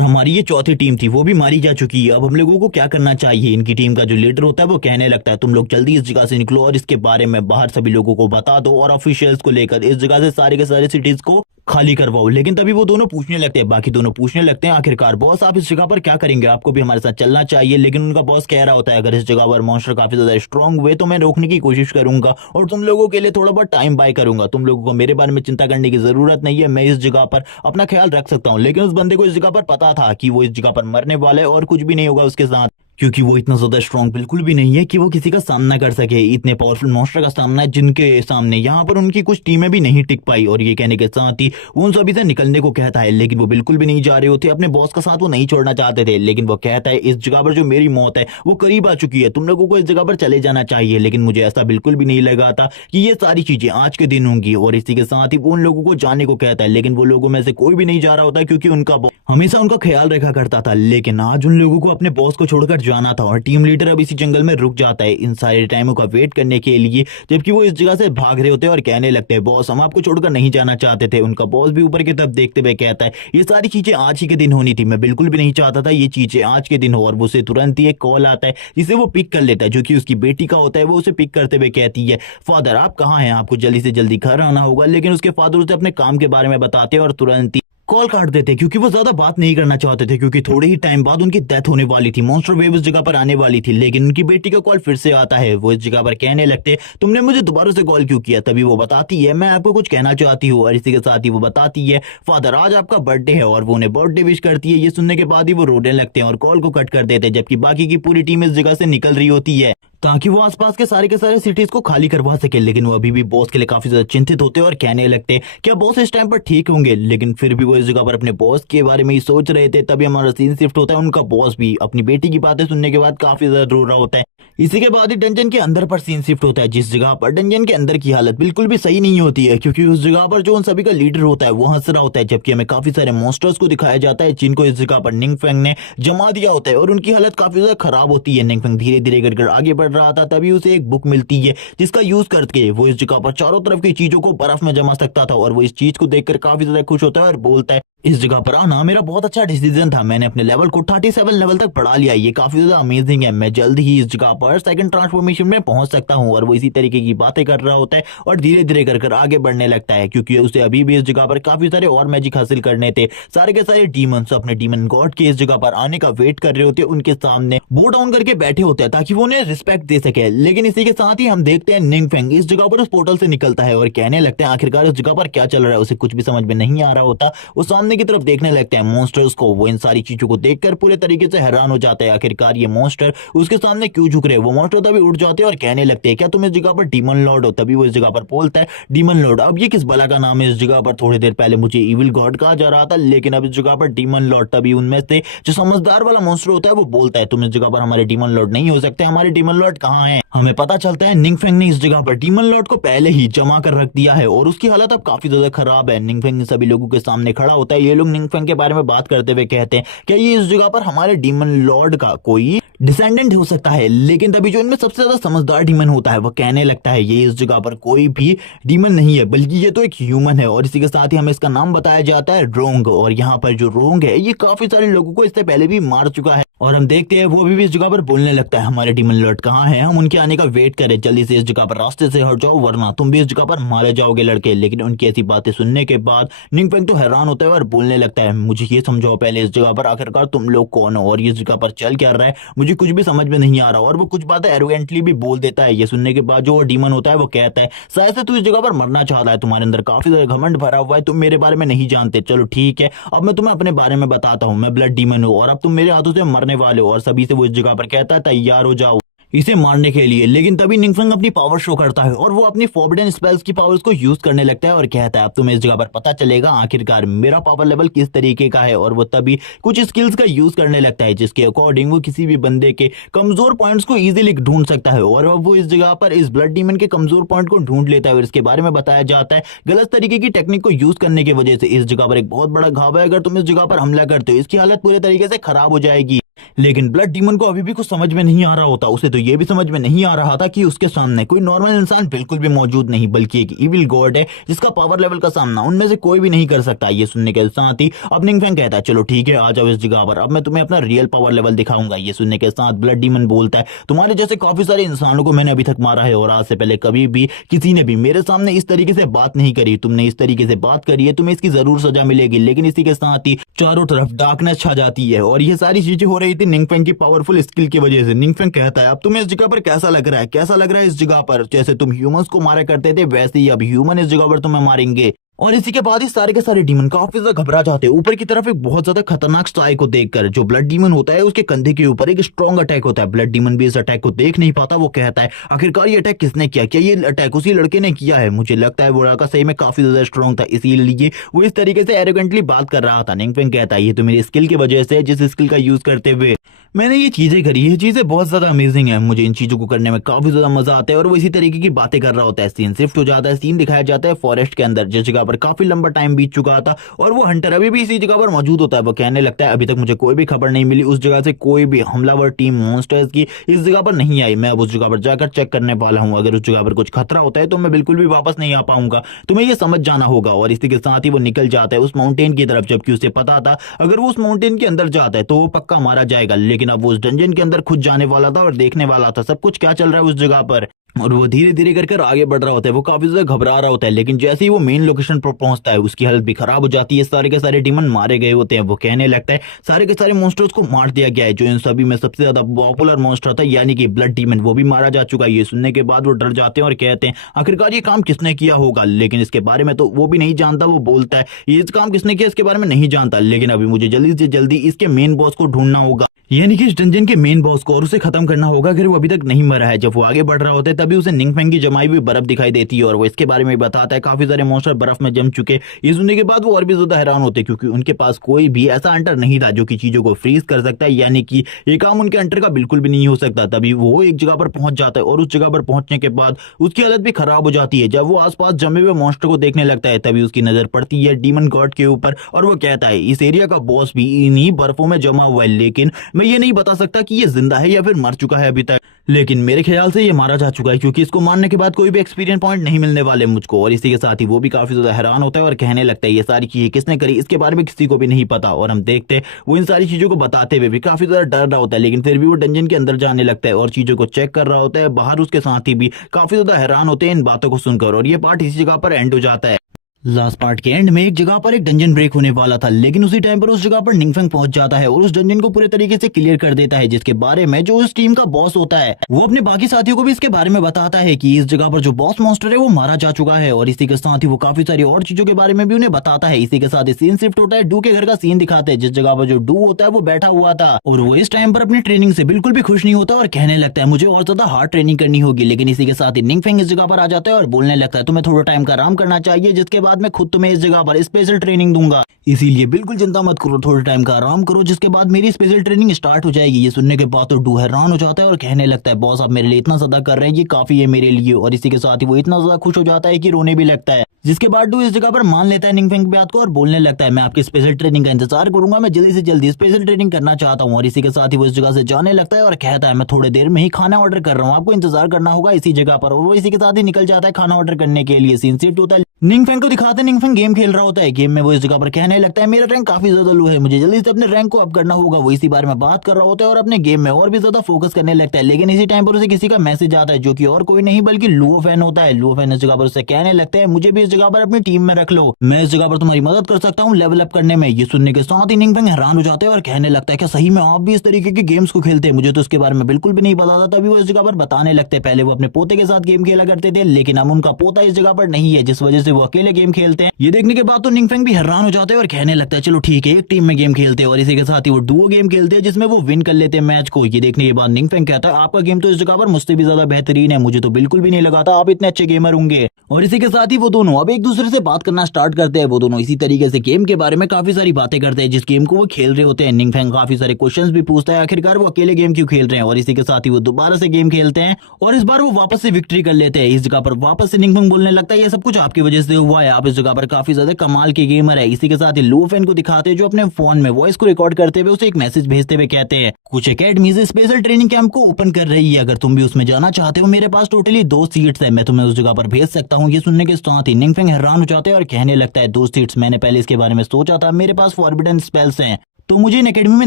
हमारी ये चौथी टीम थी वो भी मारी जा चुकी है। अब हम लोगों को क्या करना चाहिए? इनकी टीम का जो लीडर होता है वो कहने लगता है तुम लोग जल्दी इस जगह से निकलो और इसके बारे में बाहर सभी लोगों को बता दो और ऑफिशियल्स को लेकर इस जगह से सारे के सारे सिटीज को खाली करवाओ। लेकिन तभी वो दोनों पूछने लगते हैं, बाकी दोनों पूछने लगते हैं आखिरकार बॉस आप इस जगह पर क्या करेंगे, आपको भी हमारे साथ चलना चाहिए। लेकिन उनका बॉस कह रहा होता है अगर इस जगह पर मॉन्स्टर काफी ज्यादा स्ट्रांग हुए तो मैं रोकने की कोशिश करूंगा और तुम लोगों के लिए थोड़ा बहुत टाइम बाय करूंगा। तुम लोगों को मेरे बारे में चिंता करने की जरूरत नहीं है, मैं इस जगह पर अपना ख्याल रख सकता हूँ। लेकिन उस बंदे को इस जगह पर पता था कि वो इस जगह पर मरने वाला है और कुछ भी नहीं होगा उसके साथ, क्योंकि वो इतना ज्यादा स्ट्रांग बिल्कुल भी नहीं है कि वो किसी का सामना कर सके। इतने पावरफुल मॉन्स्टर का सामना जिनके सामने यहाँ पर उनकी कुछ टीमें भी नहीं टिक पाई। और ये कहने के साथ ही वो उन सभी से निकलने को कहता है, लेकिन वो बिल्कुल भी नहीं जा रहे होते, अपने बॉस का साथ वो नहीं छोड़ना चाहते थे। लेकिन वो कहता है इस जगह पर जो मेरी मौत है वो करीब आ चुकी है, तुम लोगों को इस जगह पर चले जाना चाहिए। लेकिन मुझे ऐसा बिल्कुल भी नहीं लगा था कि ये सारी चीजें आज के दिन होंगी। और इसी के साथ ही वो उन लोगों को जाने को कहता है, लेकिन वो लोगों में से कोई भी नहीं जा रहा होता क्योंकि उनका हमेशा उनका ख्याल रखा करता था। लेकिन आज उन लोगों को अपने बॉस को छोड़कर जाना था और टीम लीडर अब इसी जंगल में रुक जाता है इन सारे टाइमों का वेट करने के लिए, जबकि वो इस जगह से भाग रहे होते हैं और कहने लगते हैं बॉस हम आपको छोड़कर नहीं जाना चाहते थे। उनका बॉस भी ऊपर की तरफ देखते हुए कहता है ये सारी चीजें आज ही के दिन होनी थी, मैं बिल्कुल भी नहीं चाहता था ये चीजें आज के दिन हो। और उसे तुरंत ही एक कॉल आता है जिसे वो पिक कर लेता है, जो कि उसकी बेटी का होता है। वो उसे पिक करते हुए कहती है फादर आप कहाँ हैं, आपको जल्दी से जल्दी घर आना होगा। लेकिन उसके फादर उसे अपने काम के बारे में बताते हैं और तुरंत ही कॉल काट देते क्योंकि वो ज्यादा बात नहीं करना चाहते थे, क्योंकि थोड़े ही टाइम बाद उनकी डेथ होने वाली थी, मॉन्स्टर वेव उस जगह पर आने वाली थी। लेकिन उनकी बेटी का कॉल फिर से आता है, वो इस जगह पर कहने लगते तुमने मुझे दोबारा से कॉल क्यों किया। तभी वो बताती है मैं आपको कुछ कहना चाहती हूँ। और इसी के साथ ही वो बताती है फादर आज आपका बर्थडे है, और वो उन्हें बर्थडे विश करती है। ये सुनने के बाद ही वो रोने लगते हैं और कॉल को कट कर देते हैं, जबकि बाकी की पूरी टीम इस जगह से निकल रही होती है ताकि वो आसपास के सारे सिटीज को खाली करवा सके। लेकिन वो अभी भी बॉस के लिए काफी ज्यादा चिंतित होते हैं और कहने लगते हैं क्या बॉस इस टाइम पर ठीक होंगे। लेकिन फिर भी वो इस जगह पर अपने बॉस के बारे में ही सोच रहे थे। तभी हमारा सीन शिफ्ट होता है, उनका बॉस भी अपनी बेटी की बातें सुनने के बाद काफी ज्यादा रो रहा होता है। इसी के बाद ही डंजन के अंदर पर सीन शिफ्ट होता है, जिस जगह पर डंजन के अंदर की हालत बिल्कुल भी सही नहीं होती है, क्योंकि उस जगह पर जो उन सभी का लीडर होता है वो हंस रहा होता है। जबकि हमें काफी सारे मॉन्स्टर्स को दिखाया जाता है जिनको इस जगह पर निंगफेंग ने जमा दिया होता है और उनकी हालत काफी ज्यादा खराब होती है। निंगफेंग धीरे धीरे कर आगे बढ़ रहा था, तभी उसे एक बुक मिलती है जिसका यूज करके वो इस जगह पर चारों तरफ की चीजों को बर्फ में जमा सकता था। और वो इस चीज को देखकर काफी ज्यादा खुश होता है और बोलता है इस जगह पर आना मेरा बहुत अच्छा डिसीजन था, मैंने अपने लेवल को 37 लेवल तक बढ़ा लिया, ये काफी ज्यादा अमेजिंग है, मैं जल्द ही इस जगह पर सेकंड ट्रांसफॉर्मेशन में पहुंच सकता हूं। और वो इसी तरीके की बातें कर रहा होता है और धीरे धीरे कर आगे बढ़ने लगता है, क्योंकि उसे अभी भी इस जगह पर काफी सारे और मैजिक हासिल करने थे। सारे के सारे डीमंस अपने डीमन गॉड के इस जगह पर आने का वेट कर रहे होते हैं, उनके सामने बो डाउन करके बैठे होते हैं ताकि वो उन्हें रिस्पेक्ट दे सके। लेकिन इसी के साथ ही हम देखते हैं निंगफेंग इस जगह पर उस पोर्टल से निकलता है और कहने लगते हैं आखिरकार इस जगह पर क्या चल रहा है, उसे कुछ भी समझ में नहीं आ रहा होता। वो सामने की तरफ देखने लगते हैं मॉन्स्टर्स को, वो इन सारी चीजों को देखकर पूरे तरीके से हैरान हो जाता है, आखिरकार ये मॉन्स्टर उसके सामने क्यों झुक रहे हैं। वो मॉन्स्टर तभी उठ जाते हैं और कहने लगते हैं क्या तुम इस जगह पर डीमन लॉर्ड हो। तभी वो इस जगह पर बोलता है डीमन लॉर्ड, अब ये किस बला का नाम है, इस जगह पर थोड़ी देर पहले मुझे इविल गॉड कहा जा रहा था, लेकिन अब इस जगह पर डीमन लॉर्ड। तभी उनमें से जो समझदार वाला मॉन्स्टर होता है वो बोलता है तुम इस जगह पर हमारे डीमन लॉर्ड नहीं हो सकते, हमारे डीमन लॉर्ड कहाँ हैं। हमें पता चलता है निंगफेंग ने इस जगह पर डीमन लॉर्ड को पहले ही जमा कर रख दिया है और उसकी हालत अब काफी ज्यादा खराब है। निंगफेंग सभी लोगों के सामने खड़ा होता है, ये लोग निंगफेंग के बारे में बात करते हुए कहते हैं क्या ये इस जगह पर हमारे डीमन लॉर्ड का कोई डिसेंडेंट हो सकता है। लेकिन तभी जो इनमें सबसे ज्यादा समझदार डीमन होता है वो कहने लगता है ये इस जगह पर कोई भी डीमन नहीं है, बल्कि ये तो एक ह्यूमन है। और इसी के साथ ही हमें इसका नाम बताया जाता है रोंग। और यहाँ पर जो रोंग है ये काफी सारे लोगों को इससे पहले भी मार चुका है। और हम देखते हैं वो अभी भी इस जगह पर बोलने लगता है हमारे डीमन लॉर्ड कहाँ हैं, हम उनके आने का वेट करें, जल्दी से इस जगह पर रास्ते से हट जाओ वरना तुम भी इस जगह पर मारे जाओगे लड़के। लेकिन उनकी ऐसी बातें सुनने के बाद निंगफेंग तो हैरान होता है और बोलने लगता है मुझे ये समझाओ पहले इस जगह पर आखिरकार तुम लोग कौन हो और इस जगह पर चल क्या रहा है, मुझे कुछ भी समझ में नहीं आ रहा। और वो कुछ बातें एरोगेंटली भी बोल देता है। ये सुनने के बाद जो वो डीमन होता है वो कहता है शायद से तू इस जगह पर मरना चाहता है, तुम्हारे अंदर काफी ज्यादा घमंड भरा हुआ है, तुम मेरे बारे में नहीं जानते, चलो ठीक है अब मैं तुम्हें अपने बारे में बताता हूँ, मैं ब्लड डीमन हूँ और अब तुम मेरे हाथों से मरने वाले हो। और सभी से वो इस जगह पर कहता है तैयार हो जाओ। इसे मारने के लिए। लेकिन तभी निंगफेंग अपनी पावर शो करता है और वो अपनी फॉरबिडन स्पेल्स की पावर्स को यूज करने लगता है और कहता है अब तुम्हें इस जगह पर पता चलेगा आखिरकार मेरा पावर लेवल किस तरीके का है। और वो तभी कुछ स्किल्स का यूज करने लगता है जिसके अकॉर्डिंग वो किसी भी बंदे के कमजोर पॉइंट्स को इजीली ढूंढ सकता है। और अब वो इस जगह पर इस ब्लड डीमन के कमजोर पॉइंट को ढूंढ लेता है और इसके बारे में बताया जाता है गलत तरीके की टेक्निक को यूज करने की वजह से इस जगह पर एक बहुत बड़ा घाव है, अगर तुम इस जगह पर हमला करते हो इसकी हालत पूरे तरीके से खराब हो जाएगी। लेकिन ब्लड डीमन को अभी भी कुछ समझ में नहीं आ रहा होता। उसे तो ये भी समझ में नहीं आ रहा था कि उसके सामने कोई नॉर्मल इंसान बिल्कुल भी मौजूद नहीं बल्कि एक इविल गॉड है जिसका पावर लेवल का सामना उनमें से कोई भी नहीं कर सकता। ये सुनने के साथ ही अब निंगफेंग कहता है चलो ठीक है आ जाओ इस जगह पर, अब मैं तुम्हें अपना रियल पावर लेवल दिखाऊंगा। ये सुनने के साथ ब्लड डीमन बोलता है तुम्हारे जैसे काफी सारे इंसानों को मैंने अभी तक मारा है और आज से पहले कभी भी किसी ने भी मेरे सामने इस तरीके से बात नहीं करी। तुमने इस तरीके से बात करी है तुम्हें इसकी जरूर सजा मिलेगी। लेकिन इसी के साथ ही चारों तरफ डार्कनेस छा जाती है और ये सारी चीजें हो रही थी निंगफेंग की पावरफुल स्किल की वजह से। निंगफेंग कहता है अब तुम्हें इस जगह पर कैसा लग रहा है, कैसा लग रहा है इस जगह पर? जैसे तुम ह्यूमंस को मारा करते थे वैसे ही अब ह्यूमन इस जगह पर तुम्हें मारेंगे। और इसी के बाद ही सारे के सारे डीमन काफी ज्यादा घबरा जाते हैं। ऊपर की तरफ एक बहुत ज्यादा खतरनाक स्ट्राइक को देखकर जो ब्लड डीमन होता है उसके कंधे के ऊपर एक स्ट्रॉन्ग अटैक होता है। ब्लड डीमन भी इस अटैक को देख नहीं पाता। वो कहता है आखिरकार ये अटैक किसने किया, क्या ये अटैक उसी लड़के ने किया है? मुझे लगता है वो लड़का सही में काफी ज्यादा स्ट्रॉन्ग था इसीलिए वो इस तरीके से एरोगेंटली बात कर रहा था। निंगफेंग कहता है ये तो मेरी स्किल की वजह से, जिस स्किल का यूज करते हुए मैंने ये चीजें करी है, चीजें बहुत ज्यादा अमेजिंग है, मुझे इन चीजों को करने में काफी ज्यादा मजा आता है। और वो इसी तरीके की बातें कर रहा होता है। सीन शिफ्ट हो जाता है, सीन दिखाया जाता है फॉरेस्ट के अंदर जिस जगह पर काफी लंबा टाइम बीत चुका था और वो हंटर अभी भी इसी जगह पर मौजूद होता है। वो कहने लगता है अभी तक मुझे कोई भी खबर नहीं मिली, उस जगह से कोई भी हमलावर टीम मॉन्स्टर्स की इस जगह पर नहीं आई। मैं अब उस जगह पर जाकर चेक करने वाला हूँ, अगर उस जगह पर कुछ खतरा होता है तो मैं बिल्कुल भी वापस नहीं आ पाऊंगा, तुम्हें ये समझ जाना होगा। और इसी के साथ ही वो निकल जाता है उस माउंटेन की तरफ, जबकि उसे पता था अगर वो उस माउंटेन के अंदर जाता है तो वो पक्का मारा जाएगा। लेकिन अब वो उस डंजन के अंदर खुद जाने वाला था और देखने वाला था सब कुछ क्या चल रहा है उस जगह पर। और वो धीरे धीरे करके आगे बढ़ रहा होता है, वो काफी ज्यादा घबरा रहा होता है। लेकिन जैसे ही वो मेन लोकेशन पर पहुंचता है उसकी हालत भी खराब हो जाती है। सारे के सारे डीमन मारे गए होते हैं। वो कहने लगता है सारे के सारे मॉन्स्टर्स को मार दिया गया है, जो इन सभी में सबसे ज्यादा पॉपुलर मॉन्स्टर था यानी कि ब्लड डीमन, वो भी मारा जा चुका है। ये सुनने के बाद वो डर जाते हैं और कहते हैं आखिरकार ये काम किसने किया होगा। लेकिन इसके बारे में तो वो भी नहीं जानता। वो बोलता है ये काम किसने किया इसके बारे में नहीं जानता, लेकिन अभी मुझे जल्दी से जल्दी इसके मेन बॉस को ढूंढना होगा, यानी कि इस डंजन के मेन बॉस को, और उसे खत्म करना होगा अगर वो अभी तक नहीं मरा है। जब वो आगे बढ़ रहा होता है तभी उसे निंगफेंग की जमाई हुई बर्फ दिखाई देती है और वो इसके बारे में बताता है काफी सारे मॉन्स्टर बर्फ में जम चुके। ये सुनने के बाद वो और भी ज्यादा हैरान होते क्योंकि उनके पास कोई भी ऐसा हंटर नहीं था जो कि चीजों को फ्रीज कर सकता है, यानी कि ये काम उनके हंटर का बिल्कुल भी नहीं हो सकता। तभी वो एक जगह पर पहुंच जाता है और उस जगह पर पहुंचने के बाद उसकी हालत भी खराब हो जाती है। जब वो आसपास जमे हुए मॉन्स्टर को देखने लगता है तभी उसकी नजर पड़ती है डीमन गॉड के ऊपर और वो कहता है इस एरिया का बॉस भी इन्हीं बर्फों में जमा हुआ है, लेकिन मैं ये नहीं बता सकता कि ये जिंदा है या फिर मर चुका है अभी तक। लेकिन मेरे ख्याल से ये मारा जा चुका है क्योंकि इसको मारने के बाद कोई भी एक्सपीरियंस पॉइंट नहीं मिलने वाले मुझको। और इसी के साथ ही वो भी काफी ज्यादा हैरान होता है और कहने लगता है ये सारी चीजें किसने करी इसके बारे में किसी को भी नहीं पता। और हम देखते हैं वो इन सारी चीजों को बताते हुए भी काफी ज्यादा डर रहा होता है, लेकिन फिर भी वो डंजन के अंदर जाने लगता है और चीजों को चेक कर रहा होता है। बाहर उसके साथ ही भी काफी ज्यादा हैरान होते हैं इन बातों को सुनकर और ये पार्ट इसी जगह पर एंड हो जाता है। लास्ट पार्ट के एंड में एक जगह पर एक डंजन ब्रेक होने वाला था, लेकिन उसी टाइम पर उस जगह पर निंगफेंग पहुंच जाता है और उस डंजन को पूरे तरीके से क्लियर कर देता है, जिसके बारे में जो उस टीम का बॉस होता है वो अपने बाकी साथियों को भी इसके बारे में बताता है कि इस जगह पर जो बॉस मॉन्स्टर है वो मारा जा चुका है। और इसी के साथ ही वो काफी सारी और चीजों के बारे में भी उन्हें बताता है। इसी के साथ ही सीन शिफ्ट होता है, डू के घर का सीन दिखाते हैं जिस जगह पर जो डू होता है वो बैठा हुआ था और वो इस टाइम पर अपनी ट्रेनिंग से बिल्कुल भी खुश नहीं होता और कहने लगता है मुझे और ज्यादा हार्ड ट्रेनिंग करनी होगी। लेकिन इसी के साथ ही निंगफेंग इस जगह पर आ जाता है और बोलने लगता है तुम्हें थोड़ा टाइम का आराम करना चाहिए, जिसके बाद मैं खुद तुम्हें इस जगह पर स्पेशल ट्रेनिंग दूंगा, इसीलिए बिल्कुल चिंता मत करो, थोड़े टाइम का आराम करो, जिसके बाद मेरी स्पेशल ट्रेनिंग स्टार्ट हो जाएगी। ये सुनने के बाद तो डू हैरान हो जाता है और कहने लगता है बॉस आप मेरे लिए इतना ज्यादा कर रहे हैं, ये काफी है मेरे लिए। और इसी के साथ ही वो इतना ज्यादा खुश हो जाता है कि रोने भी लगता है, जिसके बाद डू इस जगह पर मान लेता है निंगफेंग की बात को और बोलने लगता है मैं आपकी स्पेशल ट्रेनिंग का इंतजार करूंगा, मैं जल्दी से जल्दी स्पेशल ट्रेनिंग करना चाहता हूँ। और इसी के साथ ही वो इस जगह से जाने लगता है और कहता है मैं थोड़ी देर में ही खाना ऑर्डर कर रहा हूँ, आपको इंतजार करना होगा इसी जगह पर। और वो इसी के साथ ही निकल जाता है खाना ऑर्डर करने के लिए। सीन शिफ्ट होता है, निंगफेंग को दिखाते हैं निंगफेंग गेम खेल रहा होता है। गेम में वो इस जगह पर कहने लगता है मेरा रैंक काफी ज्यादा लो है, मुझे जल्दी से अपने रैंक को अप करना होगा। वो इसी बारे में बात कर रहा होता है और अपने गेम में और भी ज्यादा फोकस करने लगता है। लेकिन इसी टाइम पर उसे किसी का मैसेज आता है जो कि और कोई नहीं बल्कि लुओ फैन होता है। लुओ फैन इस जगह पर उसे कहने लगता है मुझे भी इस जगह पर अपनी टीम में रख लो, मैं इस जगह पर तुम्हारी मदद कर सकता हूँ लेवल अप करने में। ये सुनने के साथ ही निंगफेंग हैरान हो जाते हैं और कहने लगता है क्या सही में आप भी इस तरीके के गेम्स को खेलते हैं, मुझे तो इसके बारे में बिल्कुल भी नहीं पता था। तभी वो इस जगह पर बताने लगते हैं पहले वो अपने पोते के साथ गेम खेला करते थे, लेकिन अब उनका पोता इस जगह पर नहीं है, जिस वजह से वो अकेले गेम गेम खेलते हैं। ये देखने के बाद तो निंगफेंग भी हैरान हो जाते हैं और कहने लगता है चलो ठीक है एक टीम में गेम खेलते हैं, और इसी के साथ ही वो डुओ गेम खेलते हैं जिसमें वो विन कर लेते हैं मैच को। ये देखने के बाद निंगफेंग कहता है आपका गेम तो इस जगह पर मुझसे भी ज्यादा बेहतरीन है, मुझे तो बिल्कुल भी नहीं लगा था आप इतने अच्छे गेमर होंगे। और इसी के साथ ही वो दोनों अब एक दूसरे से बात करना स्टार्ट करते हैं। वो दोनों इसी तरीके से गेम के बारे में काफी सारी बातें करते हैं जिस गेम को वो खेल रहे होते हैं। निंगफेंग काफी सारे क्वेश्चंस भी पूछता है आखिरकार वो अकेले गेम क्यों खेल रहे हैं, और इसी के साथ ही वो दोबारा से गेम खेलते हैं और इस बार वो वापस से विक्ट्री कर लेते हैं। इस जगह पर वापस से निंगफेंग बोलने लगता है ये सब कुछ आपकी वजह से हुआ है, आप इस जगह पर काफी ज्यादा कमाल के गेमर है। इसी के साथ ही लुओफेन को दिखाते हैं जो अपने फोन में वॉइस को रिकॉर्ड करते हुए उसे एक मैसेज भेजते हुए कहते हैं कुछ एकेडमी स्पेशल ट्रेनिंग कैंप को ओपन कर रही है, अगर तुम भी उसमें जाना चाहते हो मेरे पास टोटली 2 सीट्स है, मैं तुम्हें उस जगह पर भेज सकता हूँ। ये सुनने के साथ ही निंगफेंग हैरान हो जाते हैं और कहने लगता है 2 सीट्स, मैंने पहले इसके बारे में सोचा था, मेरे पास फॉरबिडन स्पेल्स हैं तो मुझे इन एकेडमी में